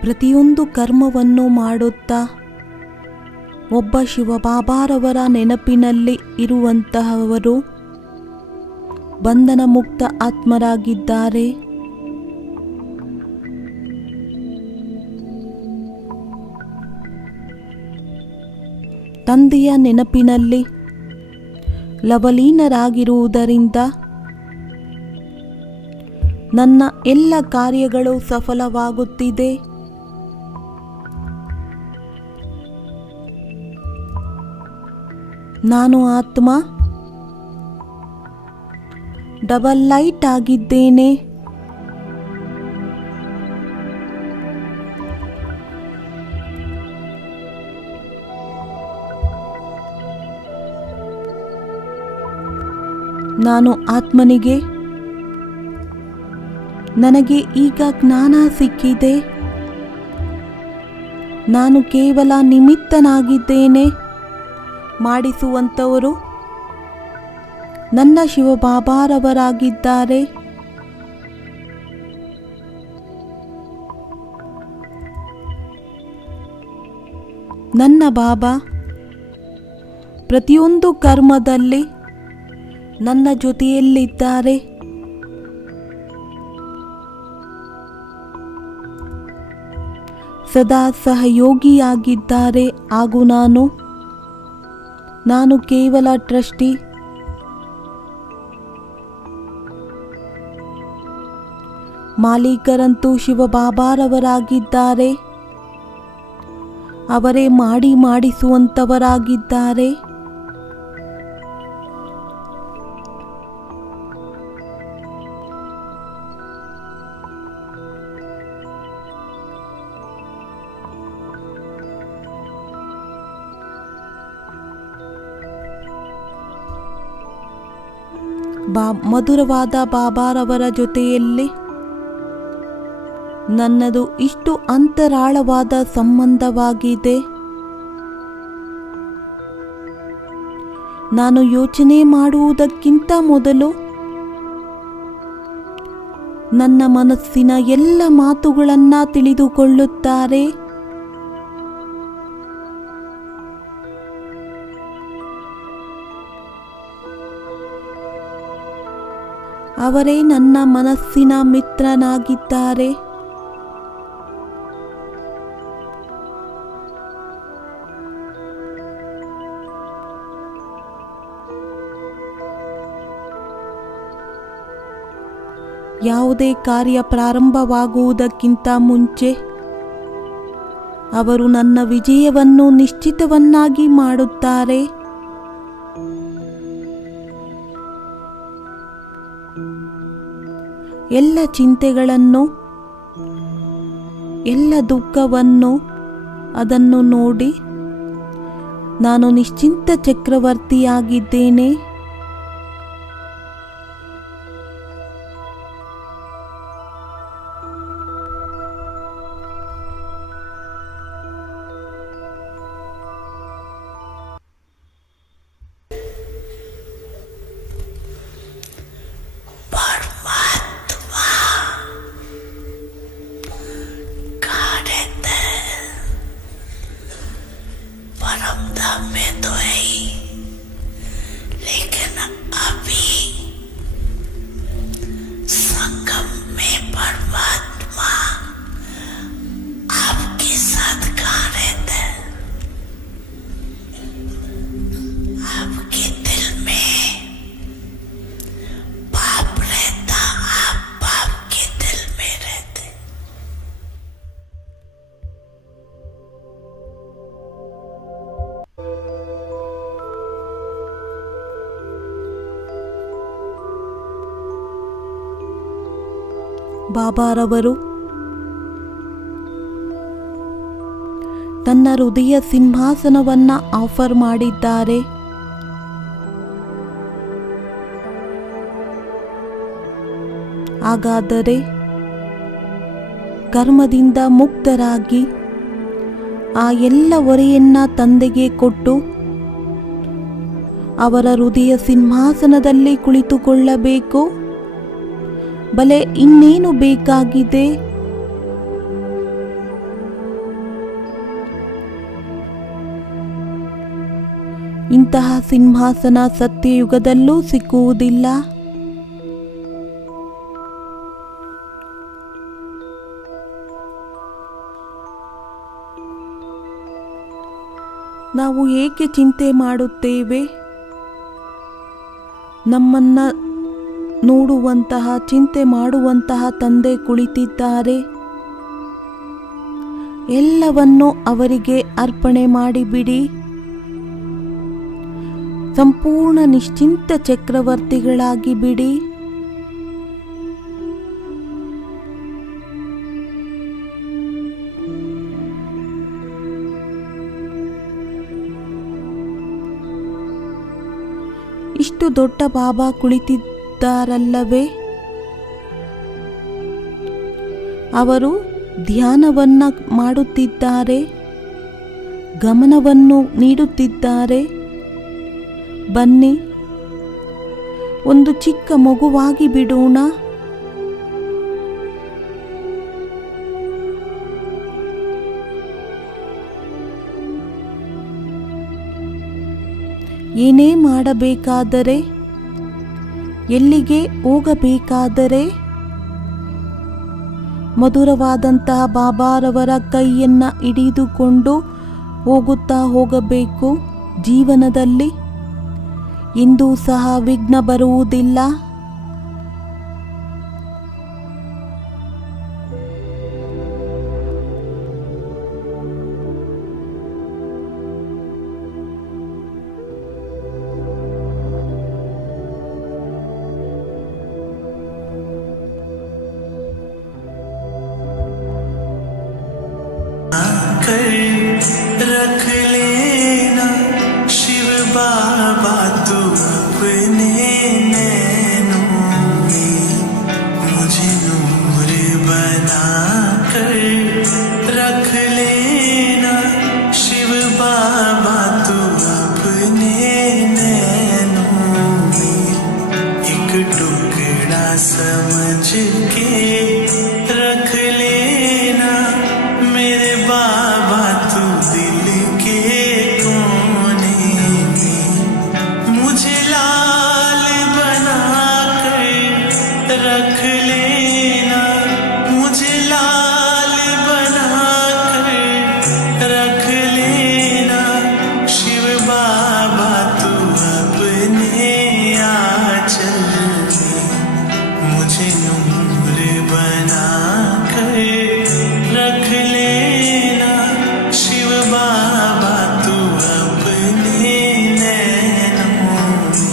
ಪ್ರತಿಯೊಂದು ಕರ್ಮವನ್ನು ಮಾಡುತ್ತಾ ಒಬ್ಬ ಶಿವಬಾಬಾರವರ ನೆನಪಿನಲ್ಲಿ ಇರುವಂತಹವರು ಬಂಧನ ಮುಕ್ತ ಆತ್ಮರಾಗಿದ್ದಾರೆ. ತಂದೆಯ ನೆನಪಿನಲ್ಲಿ ಲವಲೀನರಾಗಿರುವುದರಿಂದ ನನ್ನ ಎಲ್ಲ ಕಾರ್ಯಗಳು ಸಫಲವಾಗುತ್ತಿದೆ. ನಾನು ಆತ್ಮ ಡಬಲ್ ಲೈಟ್ ಆಗಿದ್ದೇನೆ. ನಾನು ಆತ್ಮನಿಗೆ ನನಗೆ ಈಗ ಜ್ಞಾನ ಸಿಕ್ಕಿದೆ. ನಾನು ಕೇವಲ ನಿಮಿತ್ತನಾಗಿದ್ದೇನೆ. ಮಾಡಿಸುವಂಥವರು ನನ್ನ ಶಿವಬಾಬಾರವರಾಗಿದ್ದಾರೆ. ನನ್ನ ಬಾಬಾ ಪ್ರತಿಯೊಂದು ಕರ್ಮದಲ್ಲಿ ನನ್ನ ಜೊತೆಯಲ್ಲಿದ್ದಾರೆ. ಸದಾ ಸಹಯೋಗಿಯಾಗಿದ್ದಾರೆ. ಹಾಗೂ ನಾನು ಕೇವಲ ಟ್ರಸ್ಟಿ. ಮಾಲೀಕರಂತೂ ಶಿವಬಾಬಾರವರಾಗಿದ್ದಾರೆ. ಅವರೇ ಮಾಡಿಸುವಂತವರಾಗಿದ್ದಾರೆ. ಮಧುರವಾದ ಬಾಬಾರವರ ಜೊತೆಯಲ್ಲಿ ನನ್ನದು ಇಷ್ಟು ಅಂತರಾಳವಾದ ಸಂಬಂಧವಾಗಿದೆ. ನಾನು ಯೋಚನೆ ಮಾಡುವುದಕ್ಕಿಂತ ಮೊದಲು ನನ್ನ ಮನಸ್ಸಿನ ಎಲ್ಲ ಮಾತುಗಳನ್ನು ತಿಳಿದುಕೊಳ್ಳುತ್ತಾರೆ. ಅವರೇ ನನ್ನ ಮನಸ್ಸಿನ ಮಿತ್ರನಾಗಿದ್ದಾರೆ. ಯಾವುದೇ ಕಾರ್ಯ ಪ್ರಾರಂಭವಾಗುವುದಕ್ಕಿಂತ ಮುಂಚೆ ಅವರು ನನ್ನ ವಿಜಯವನ್ನು ನಿಶ್ಚಿತವನ್ನಾಗಿ ಮಾಡುತ್ತಾರೆ. ಎಲ್ಲ ಚಿಂತೆಗಳನ್ನು, ಎಲ್ಲ ದುಃಖವನ್ನು ಅದನ್ನು ನೋಡಿ ನಾನು ನಿಶ್ಚಿಂತ ಚಕ್ರವರ್ತಿಯಾಗಿದ್ದೇನೆ. ಬಾಬಾರವರು ತನ್ನ ಹೃದಯ ಸಿಂಹಾಸನವನ್ನ ಆಫರ್ ಮಾಡಿದ್ದಾರೆ. ಹಾಗಾದರೆ ಕರ್ಮದಿಂದ ಮುಕ್ತರಾಗಿ ಆ ಎಲ್ಲ ಹೊರೆಯನ್ನ ತಂದೆಗೆ ಕೊಟ್ಟು ಅವರ ಹೃದಯ ಸಿಂಹಾಸನದಲ್ಲಿ ಕುಳಿತುಕೊಳ್ಳಬೇಕು. ಬಲೆ ಇನ್ನೇನು ಬೇಕಾಗಿದೆ? ಇಂತಹ ಸಿಂಹಾಸನ ಸತ್ಯಯುಗದಲ್ಲೂ ಸಿಕ್ಕುವುದಿಲ್ಲ. ನಾವು ಏಕೆ ಚಿಂತೆ ಮಾಡುತ್ತೇವೆ? ನಮ್ಮನ್ನ ನೋಡುವಂತಹ, ಚಿಂತೆ ಮಾಡುವಂತಹ ತಂದೆ ಕುಳಿತಿದ್ದಾರೆ. ಎಲ್ಲವನ್ನೂ ಅವರಿಗೆ ಅರ್ಪಣೆ ಮಾಡಿಬಿಡಿ. ಸಂಪೂರ್ಣ ನಿಶ್ಚಿಂತ ಚಕ್ರವರ್ತಿಗಳಾಗಿ ಬಿಡಿ. ಇಷ್ಟು ದೊಡ್ಡ ಬಾಬಾ ಕುಳಿತಿದ್ದಾರಲ್ಲವೇ? ಅವರು ಧ್ಯಾನವನ್ನ ಮಾಡುತ್ತಿದ್ದಾರೆ, ಗಮನವನ್ನು ನೀಡುತ್ತಿದ್ದಾರೆ. ಬನ್ನಿ, ಒಂದು ಚಿಕ್ಕ ಮಗುವಾಗಿ ಬಿಡೋಣ. ಏನೇ ಮಾಡಬೇಕಾದರೆ, ಎಲ್ಲಿಗೆ ಹೋಗಬೇಕಾದರೆ ಮಧುರವಾದಂತಹ ಬಾಬಾರವರ ಕೈಯನ್ನ ಹಿಡಿದುಕೊಂಡು ಹೋಗುತ್ತಾ ಹೋಗಬೇಕು. ಜೀವನದಲ್ಲಿ ಎಂದೂ ಸಹ ವಿಘ್ನ ಬರುವುದಿಲ್ಲ. रख लेना शिव बाबा तू अपने नैन लेना मुझे लाल बनाकर, रख लेना शिव बाबा तू अपने आंचल में, मुझे नूर बनाकर रख लेना शिव बाबा तू अपने नैनों में।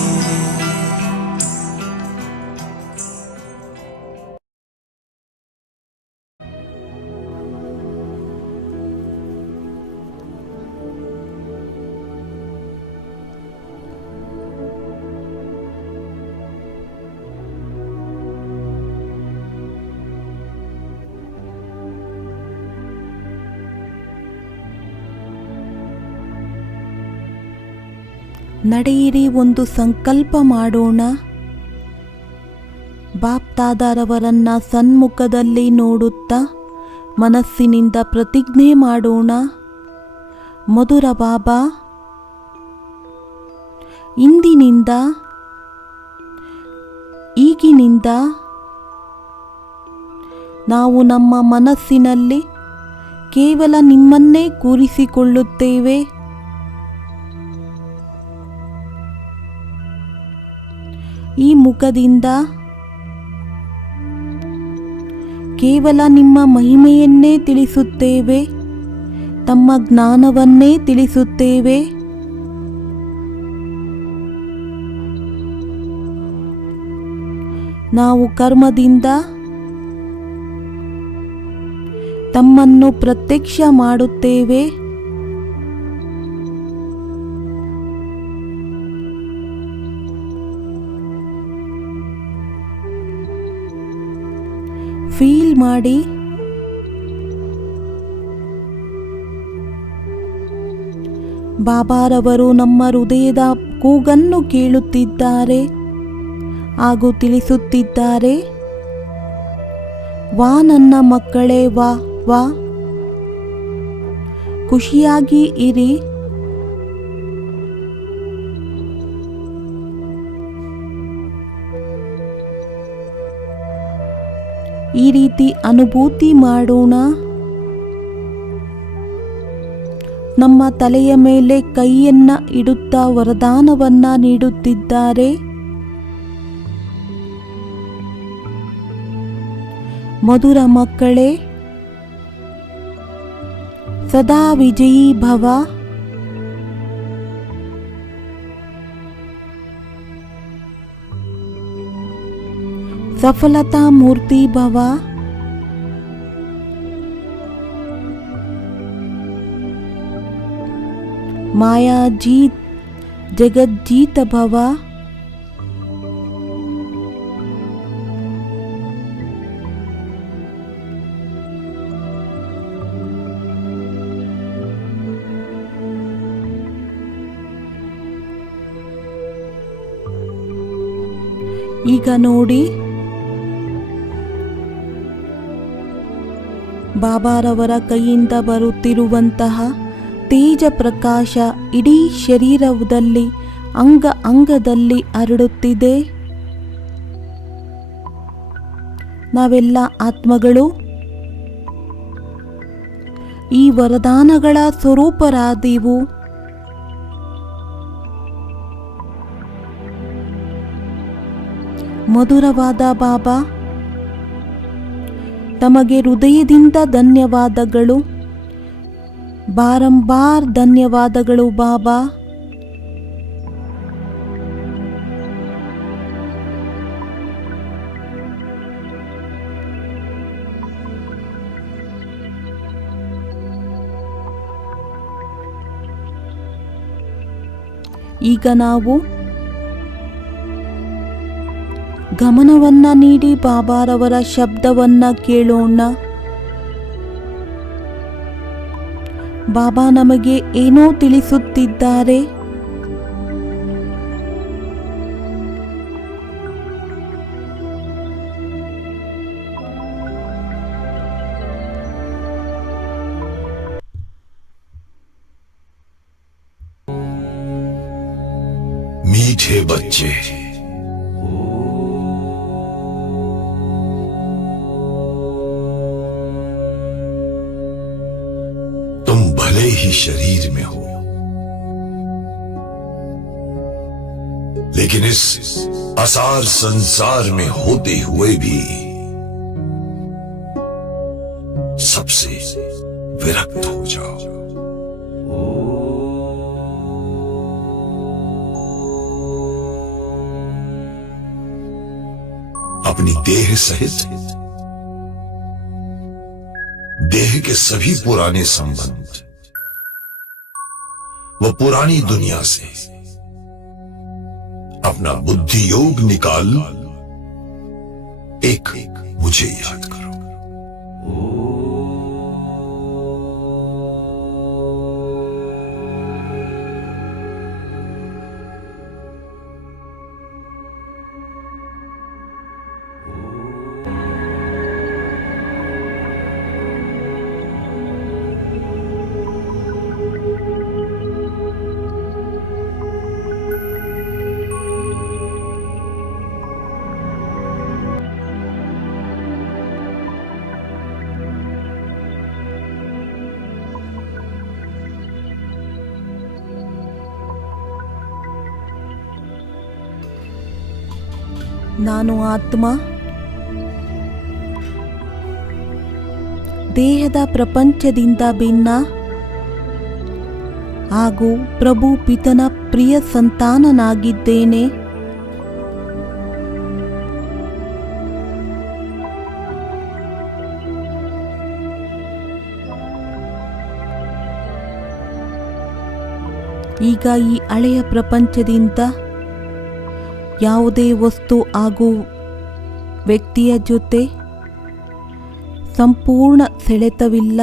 ನಡೆಯಿರಿ ಒಂದು ಸಂಕಲ್ಪ ಮಾಡೋಣ. ಬಾಪ್ದಾದರವರನ್ನ ಸನ್ಮುಖದಲ್ಲಿ ನೋಡುತ್ತಾ ಮನಸ್ಸಿನಿಂದ ಪ್ರತಿಜ್ಞೆ ಮಾಡೋಣ. ಮಧುರ ಬಾಬಾ, ಇಂದಿನಿಂದ ಈಗಿನಿಂದ ನಾವು ನಮ್ಮ ಮನಸ್ಸಿನಲ್ಲಿ ಕೇವಲ ನಿಮ್ಮನ್ನೇ ಕೂರಿಸಿಕೊಳ್ಳುತ್ತೇವೆ. ಈ ಮುಖದಿಂದ ಕೇವಲ ನಿಮ್ಮ ಮಹಿಮೆಯನ್ನೇ ತಿಳಿಸುತ್ತೇವೆ, ತಮ್ಮ ಜ್ಞಾನವನ್ನೇ ತಿಳಿಸುತ್ತೇವೆ. ನಾವು ಕರ್ಮದಿಂದ ತಮ್ಮನ್ನು ಪ್ರತ್ಯಕ್ಷ ಮಾಡುತ್ತೇವೆ. ಫೀಲ್ ಮಾಡಿ. ಬಾಬಾರವರು ನಮ್ಮ ಹೃದಯದ ಕೂಗನ್ನು ಕೇಳುತ್ತಿದ್ದಾರೆ ಹಾಗೂ ತಿಳಿಸುತ್ತಿದ್ದಾರೆ, ವಾ ನನ್ನ ಮಕ್ಕಳೇ, ವಾ ವಾ, ಖುಷಿಯಾಗಿ ಇರಿ. ಈ ರೀತಿ ಅನುಭೂತಿ ಮಾಡೋಣ. ನಮ್ಮ ತಲೆಯ ಮೇಲೆ ಕೈಯನ್ನ ಇಡುತ್ತಾ ವರದಾನವನ್ನ ನೀಡುತ್ತಿದ್ದಾರೆ. ಮಧುರ ಮಕ್ಕಳೇ, ಸದಾ ವಿಜಯೀ ಭವ. सफलता मूर्ति भव. माया जीत जगत जीत भव. ಈಗ ನೋಡಿ, ಬಾಬಾರವರ ಕೈಯಿಂದ ಬರುತ್ತಿರುವಂತಹ ತೇಜ ಪ್ರಕಾಶ ಇಡೀ ಶರೀರದಲ್ಲಿ ಅಂಗ ಅಂಗದಲ್ಲಿ ಹರಡುತ್ತಿದೆ. ನಾವೆಲ್ಲ ಆತ್ಮಗಳು ಈ ವರದಾನಗಳ ಸ್ವರೂಪರಾದೆವು. ಮಧುರವಾದ ಬಾಬಾ, ತಮಗೆ ಹೃದಯದಿಂದ ಧನ್ಯವಾದಗಳು, ಬಾರಂಬಾರ್ ಧನ್ಯವಾದಗಳು ಬಾಬಾ. ಈಗ ನಾವು ಗಮನವನ್ನ ನೀಡಿ ಬಾಬಾರವರ ಶಬ್ದವನ್ನ ಕೇಳೋಣ. ಬಾಬಾ ನಮಗೆ ಏನೋ ತಿಳಿಸುತ್ತಿದ್ದಾರೆ. मीठे बच्चे, भले ही शरीर में हो, लेकिन इस असार संसार में होते हुए भी सबसे विरक्त हो जाओ। अपनी देह सहित देह के सभी पुराने संबंध व पुरानी दुनिया से अपना बुद्धि योग निकाल एक मुझे याद करो। ನಾನು ಆತ್ಮ ದೇಹದ ಪ್ರಪಂಚದಿಂದ ಭಿನ್ನ ಹಾಗೂ ಪ್ರಭು ಪಿತನ ಪ್ರಿಯ ಸಂತಾನನಾಗಿದ್ದೇನೆ. ಈಗ ಈ ಹಳೆಯ ಪ್ರಪಂಚದಿಂದ ಯಾವುದೇ ವಸ್ತು ಹಾಗೂ ವ್ಯಕ್ತಿಯ ಜೊತೆ ಸಂಪೂರ್ಣ ಸೆಳೆತವಿಲ್ಲ.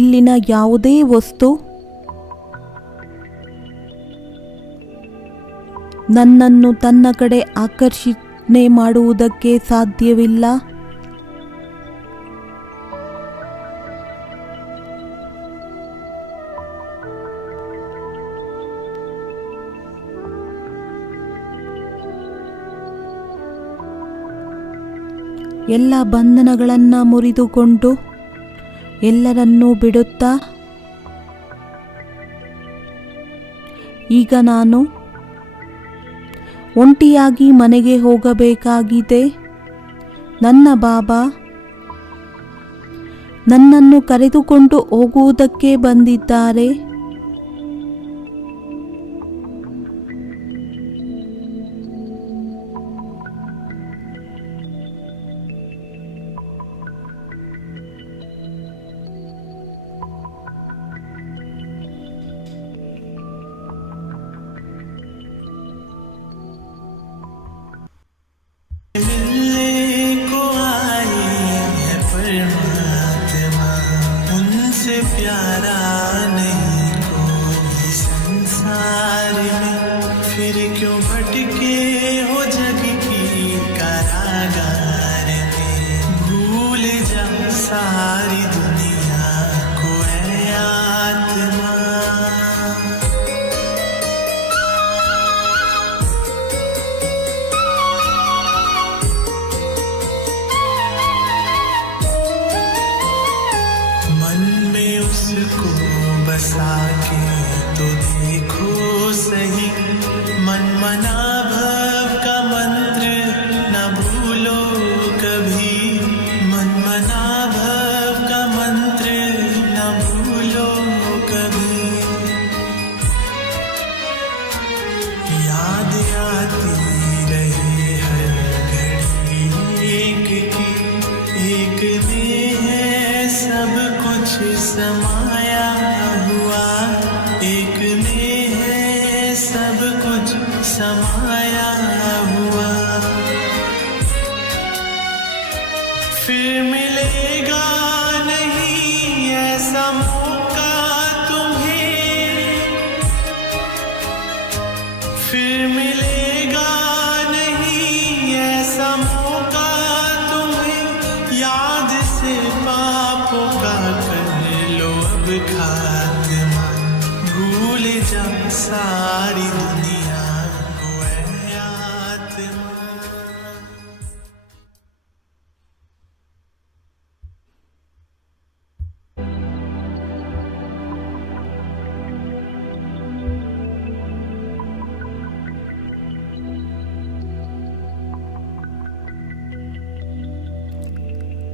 ಇಲ್ಲಿನ ಯಾವುದೇ ವಸ್ತು ನನ್ನನ್ನು ತನ್ನ ಕಡೆ ಆಕರ್ಷಣೆ ಮಾಡುವುದಕ್ಕೆ ಸಾಧ್ಯವಿಲ್ಲ. ಎಲ್ಲ ಬಂಧನಗಳನ್ನು ಮುರಿದುಕೊಂಡು ಎಲ್ಲರನ್ನೂ ಬಿಡುತ್ತಾ ಈಗ ನಾನು ಒಂಟಿಯಾಗಿ ಮನೆಗೆ ಹೋಗಬೇಕಾಗಿದೆ. ನನ್ನ ಬಾಬಾ ನನ್ನನ್ನು ಕರೆದುಕೊಂಡು ಹೋಗುವುದಕ್ಕೆ ಬಂದಿದ್ದಾರೆ. मिलने को आए हैं परमात्मा, उनसे प्यारा नहीं कोई संसार में। फिर क्यों भटके हो जग की कारागार में, भूल जा सारी दुनिया को ऐ आत्मा। उसको बसा के तो देखो सही, मन मना भव का मंत्र न भूलो कभी। मन मना भव का मंत्र न भूलो कभी। याद आती रहे हर घड़ी एक की, एक में है सब कुछ समाया हुआ, एक में है सब कुछ समाया हुआ। फिर मिलेगा नहीं ऐसा मौका तुम्हें, फिर मिलेगा नहीं ऐसा मौका तुम्हें। याद से पापों का कर लो अब खात्मा, भूल जा सारी दुनिया को ऐ आत्मा।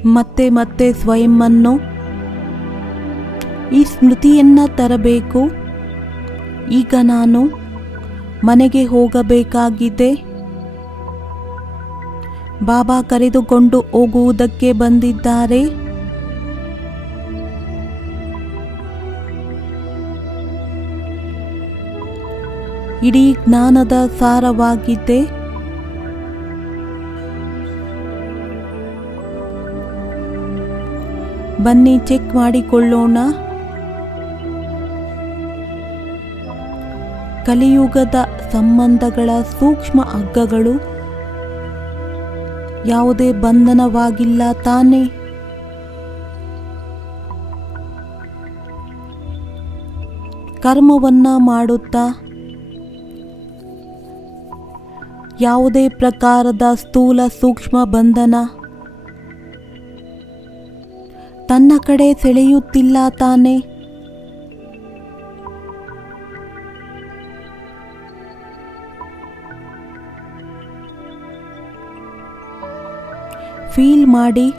ಮತ್ತೆ ಮತ್ತೆ ಸ್ವಯಂವನ್ನು ಈ ಸ್ಮೃತಿಯನ್ನು ತರಬೇಕು. ಈಗ ನಾನು ಮನೆಗೆ ಹೋಗಬೇಕಾಗಿದೆ. ಬಾಬಾ ಕರೆದುಕೊಂಡು ಹೋಗುವುದಕ್ಕೆ ಬಂದಿದ್ದಾರೆ. ಇಡೀ ಜ್ಞಾನದ ಸಾರವಾಗಿದೆ. ಬನ್ನಿ ಚೆಕ್ ಮಾಡಿಕೊಳ್ಳೋಣ. ಕಲಿಯುಗದ ಸಂಬಂಧಗಳ ಸೂಕ್ಷ್ಮ ಹಗ್ಗಗಳು ಯಾವುದೇ ಬಂಧನವಾಗಿಲ್ಲ ತಾನೇ. ಕರ್ಮವನ್ನ ಮಾಡುತ್ತಾ ಯಾವುದೇ ಪ್ರಕಾರದ ಸ್ಥೂಲ ಸೂಕ್ಷ್ಮ ಬಂಧನ ತನ್ನ ಕಡೆ ಸೆಳೆಯುತ್ತಿಲ್ಲ ತಾನೇ. ಫೀಲ್ ಮಾಡಿ.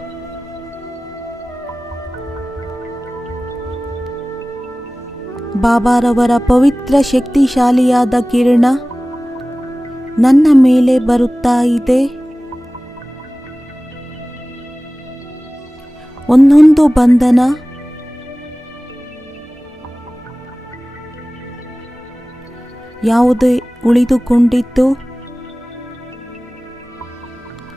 ಬಾಬಾರವರ ಪವಿತ್ರ ಶಕ್ತಿಶಾಲಿಯಾದ ಕಿರಣ ನನ್ನ ಮೇಲೆ ಬರುತ್ತಾ ಇದೆ. ಒಂದೊಂದು ಬಂಧನ ಯಾವುದೇ ಉಳಿದುಕೊಂಡಿತ್ತು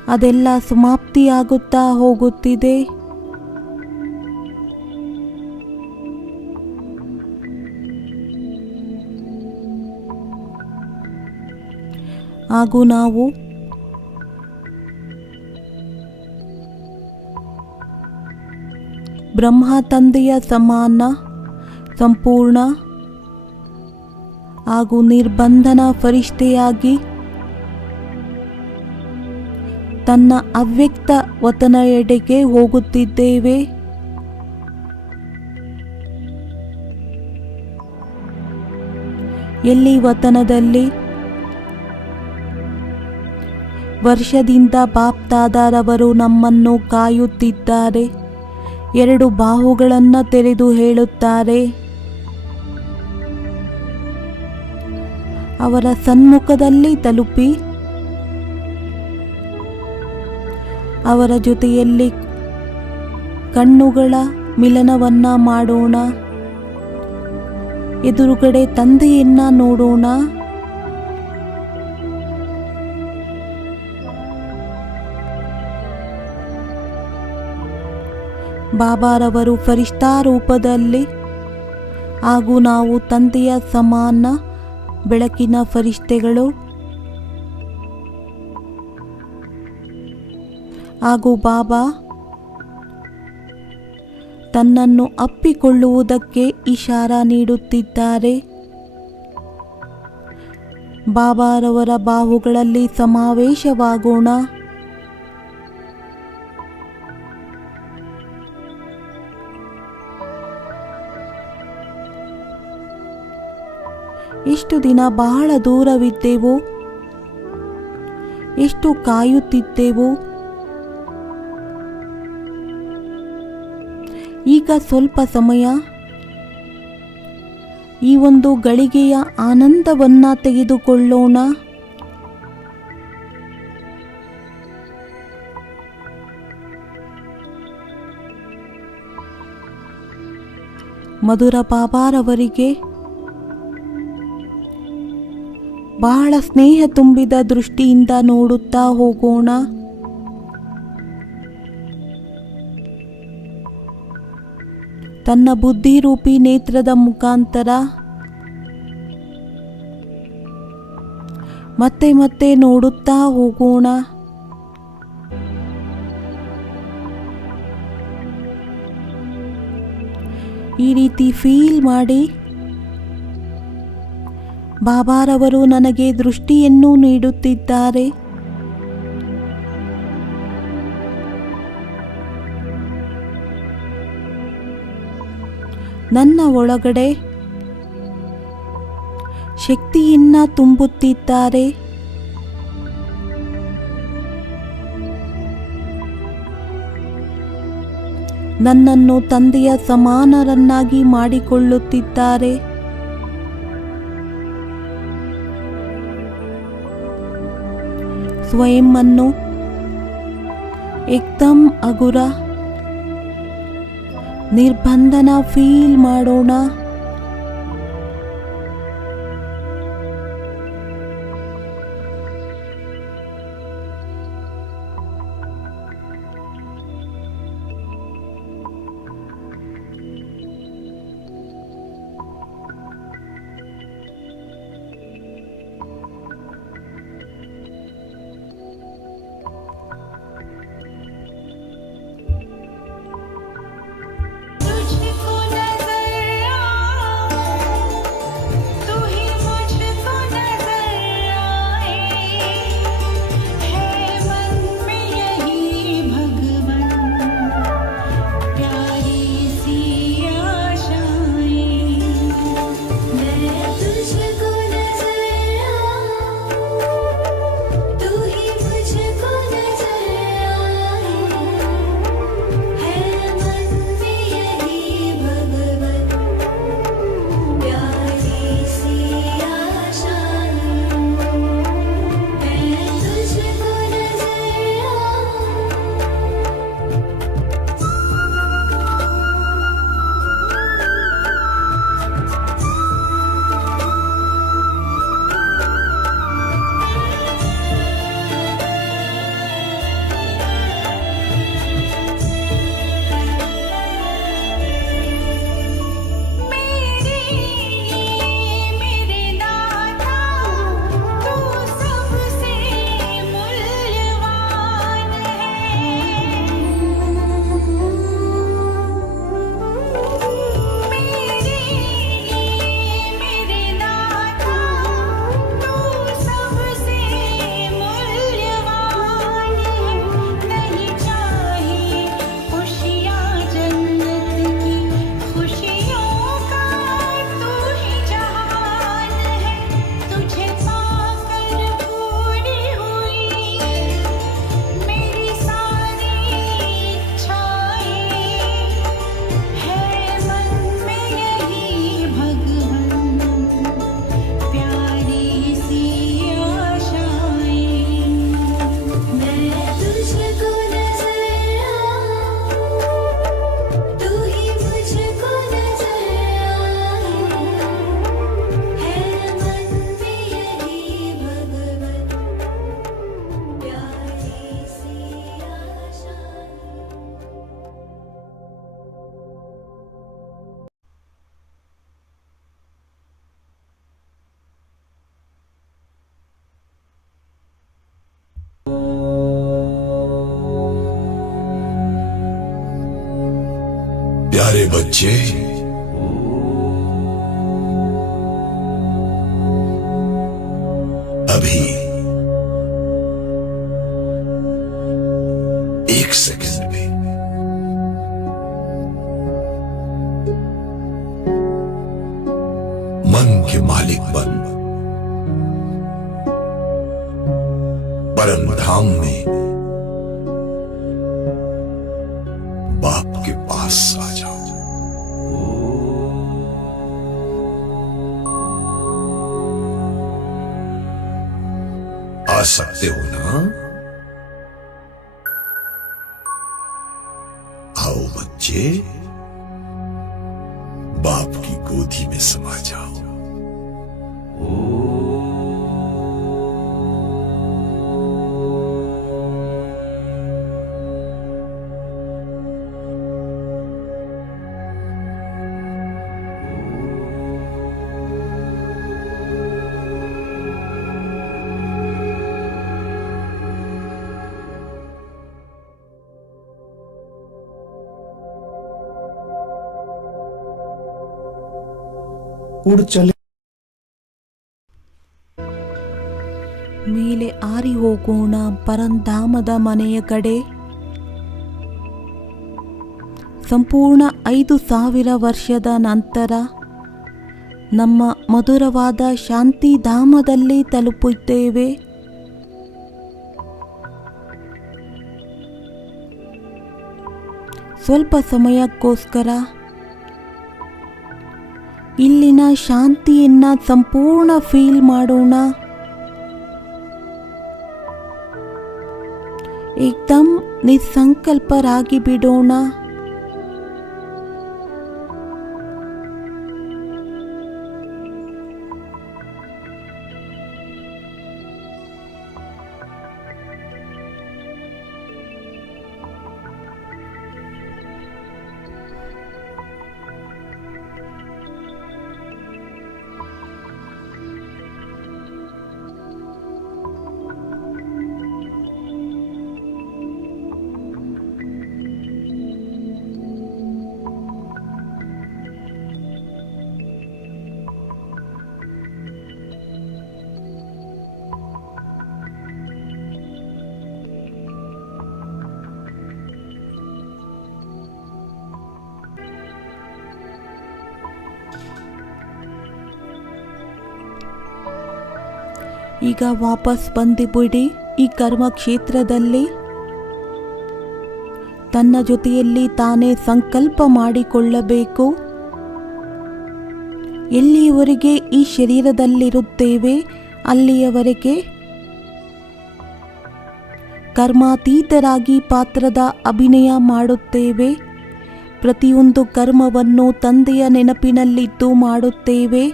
ಅದೆಲ್ಲ ಸಮಾಪ್ತಿಯಾಗುತ್ತಾ ಹೋಗುತ್ತಿದೆ. ಹಾಗೂ ನಾವು ಬ್ರಹ್ಮ ತಂದೆಯ ಸಮಾನ, ಸಂಪೂರ್ಣ ಹಾಗೂ ನಿರ್ಬಂಧನ ಫರಿಷ್ಠೆಯಾಗಿ ತನ್ನ ಅವ್ಯಕ್ತ ವತನಯೆಡೆಗೆ ಹೋಗುತ್ತಿದ್ದೇವೆ. ಎಲ್ಲಿ ವತನದಲ್ಲಿ ವರ್ಷದಿಂದ ಬಾಪ್ದಾದಾರವರು ನಮ್ಮನ್ನು ಕಾಯುತ್ತಿದ್ದಾರೆ. ಎರಡು ಬಾಹುಗಳನ್ನು ತೆರೆದು ಹೇಳುತ್ತಾರೆ, ಅವರ ಸನ್ಮುಖದಲ್ಲಿ ತಲುಪಿ ಅವರ ಜೊತೆಯಲ್ಲಿ ಕಣ್ಣುಗಳ ಮಿಲನವನ್ನ ಮಾಡೋಣ. ಎದುರುಗಡೆ ತಂದೆಯನ್ನ ನೋಡೋಣ. ಬಾಬಾರವರು ಫರಿಷ್ಠಾ ರೂಪದಲ್ಲಿ ಹಾಗೂ ನಾವು ತಂದೆಯ ಸಮಾನ ಬೆಳಕಿನ ಫರಿಷ್ಠೆಗಳು. ಹಾಗೂ ಬಾಬಾ ತನ್ನನ್ನು ಅಪ್ಪಿಕೊಳ್ಳುವುದಕ್ಕೆ ಇಶಾರ ನೀಡುತ್ತಿದ್ದಾರೆ. ಬಾಬಾರವರ ಬಾಹುಗಳಲ್ಲಿ ಸಮಾವೇಶವಾಗೋಣ. ಎಷ್ಟು ದಿನ ಬಹಳ ದೂರವಿದ್ದೆವು, ಎಷ್ಟು ಕಾಯುತ್ತಿದ್ದೆವು. ಈಗ ಸ್ವಲ್ಪ ಸಮಯ ಈ ಒಂದು ಗಳಿಗೆಯ ಆನಂದವನ್ನ ತೆಗೆದುಕೊಳ್ಳೋಣ. ಮಧುರ ಬಾಬಾರವರಿಗೆ ಬಹಳ ಸ್ನೇಹ ತುಂಬಿದ ದೃಷ್ಟಿಯಿಂದ ನೋಡುತ್ತಾ ಹೋಗೋಣ. ತನ್ನ ಬುದ್ಧಿರೂಪಿ ನೇತ್ರದ ಮುಖಾಂತರ ಮತ್ತೆ ಮತ್ತೆ ನೋಡುತ್ತಾ ಹೋಗೋಣ. ಈ ರೀತಿ ಫೀಲ್ ಮಾಡಿ, ಬಾಬಾರವರು ನನಗೆ ದೃಷ್ಟಿಯನ್ನು ನೀಡುತ್ತಿದ್ದಾರೆ. ನನ್ನ ಒಳಗಡೆ ಶಕ್ತಿಯನ್ನ ತುಂಬುತ್ತಿದ್ದಾರೆ. ನನ್ನನ್ನು ತಂದೆಯ ಸಮಾನರನ್ನಾಗಿ ಮಾಡಿಕೊಳ್ಳುತ್ತಿದ್ದಾರೆ. ಸ್ವಯಂ ಅನ್ನು ಏಕ್ದಮ್ ಹಗುರ ನಿರ್ಬಂಧನ ಫೀಲ್ ಮಾಡೋಣ. तुझको नजर आऊं, तू ही मुझको नजर आए, है मन में यही भगवन प्यारी सी आशाएं। मैं तुझको नजर आऊं, तू ही मुझको नजर आए, है मन में यही भगवन प्यारी सी आशाएं। मैं तुझको नजर मेरे दाता तू सबसे मूल्यवान मेरे दाता तू सबसे मूल्यवान है। नहीं चाहिए खुशियाँ जन्नत की, खुशियों का तू ही जहान है। तुझे पाकर पूरी हुई मेरी सारी इच्छाएं, है मन में यही भगवन प्यारी सी आशाएं। मैं तुझको नजर आऊं, तू ही मुझको नजर आए, है मन में यही भगवन प्यारी सी आशाएं। प्यारे बच्चे, अभी एक सेकंड में मन के मालिक बन परम धाम में बाप के पास आ जाओ। आ सकते हो ना? आओ बच्चे, बाप की गोदी में समा जाओ। उड़ चले ಮೇಲೆ ಆರಿ ಹೋಗೋಣ ಪರಂಧಾಮದ ಮನೆಯ ಕಡೆ. ಸಂಪೂರ್ಣ 5000 ವರ್ಷದ ನಂತರ ನಮ್ಮ ಮಧುರವಾದ ಶಾಂತಿಧಾಮದಲ್ಲಿ ತಲುಪುತ್ತೇವೆ. ಸ್ವಲ್ಪ ಸಮಯಕ್ಕೋಸ್ಕರ ಇಲ್ಲಿನ ಶಾಂತಿಯನ್ನ ಸಂಪೂರ್ಣ ಫೀಲ್ ಮಾಡೋಣ. ಏಕ್ದಮ್ ನಿಸ್ಸಂಕಲ್ಪರಾಗಿ ಬಿಡೋಣ. ಈಗ ವಾಪಸ್ ಬಂದುಬಿಡಿ. ಈ ಕರ್ಮ ಕ್ಷೇತ್ರದಲ್ಲಿ ತನ್ನ ಜೊತೆಯಲ್ಲಿ ತಾನೇ ಸಂಕಲ್ಪ ಮಾಡಿಕೊಳ್ಳಬೇಕು. ಎಲ್ಲಿಯವರೆಗೆ ಈ ಶರೀರದಲ್ಲಿರುತ್ತೇವೆ ಅಲ್ಲಿಯವರೆಗೆ ಕರ್ಮಾತೀತರಾಗಿ ಪಾತ್ರದ ಅಭಿನಯ ಮಾಡುತ್ತೇವೆ. ಪ್ರತಿಯೊಂದು ಕರ್ಮವನ್ನು ತಂದೆಯ ನೆನಪಿನಲ್ಲಿದ್ದು ಮಾಡುತ್ತೇವೆ.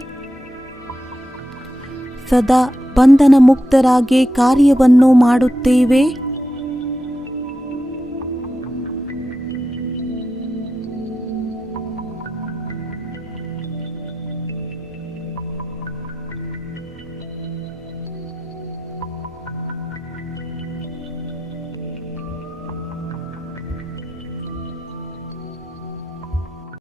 ಸದಾ ಬಂಧನ ಮುಕ್ತರಾಗಿ ಕಾರ್ಯವನ್ನು ಮಾಡುತ್ತೇವೆ.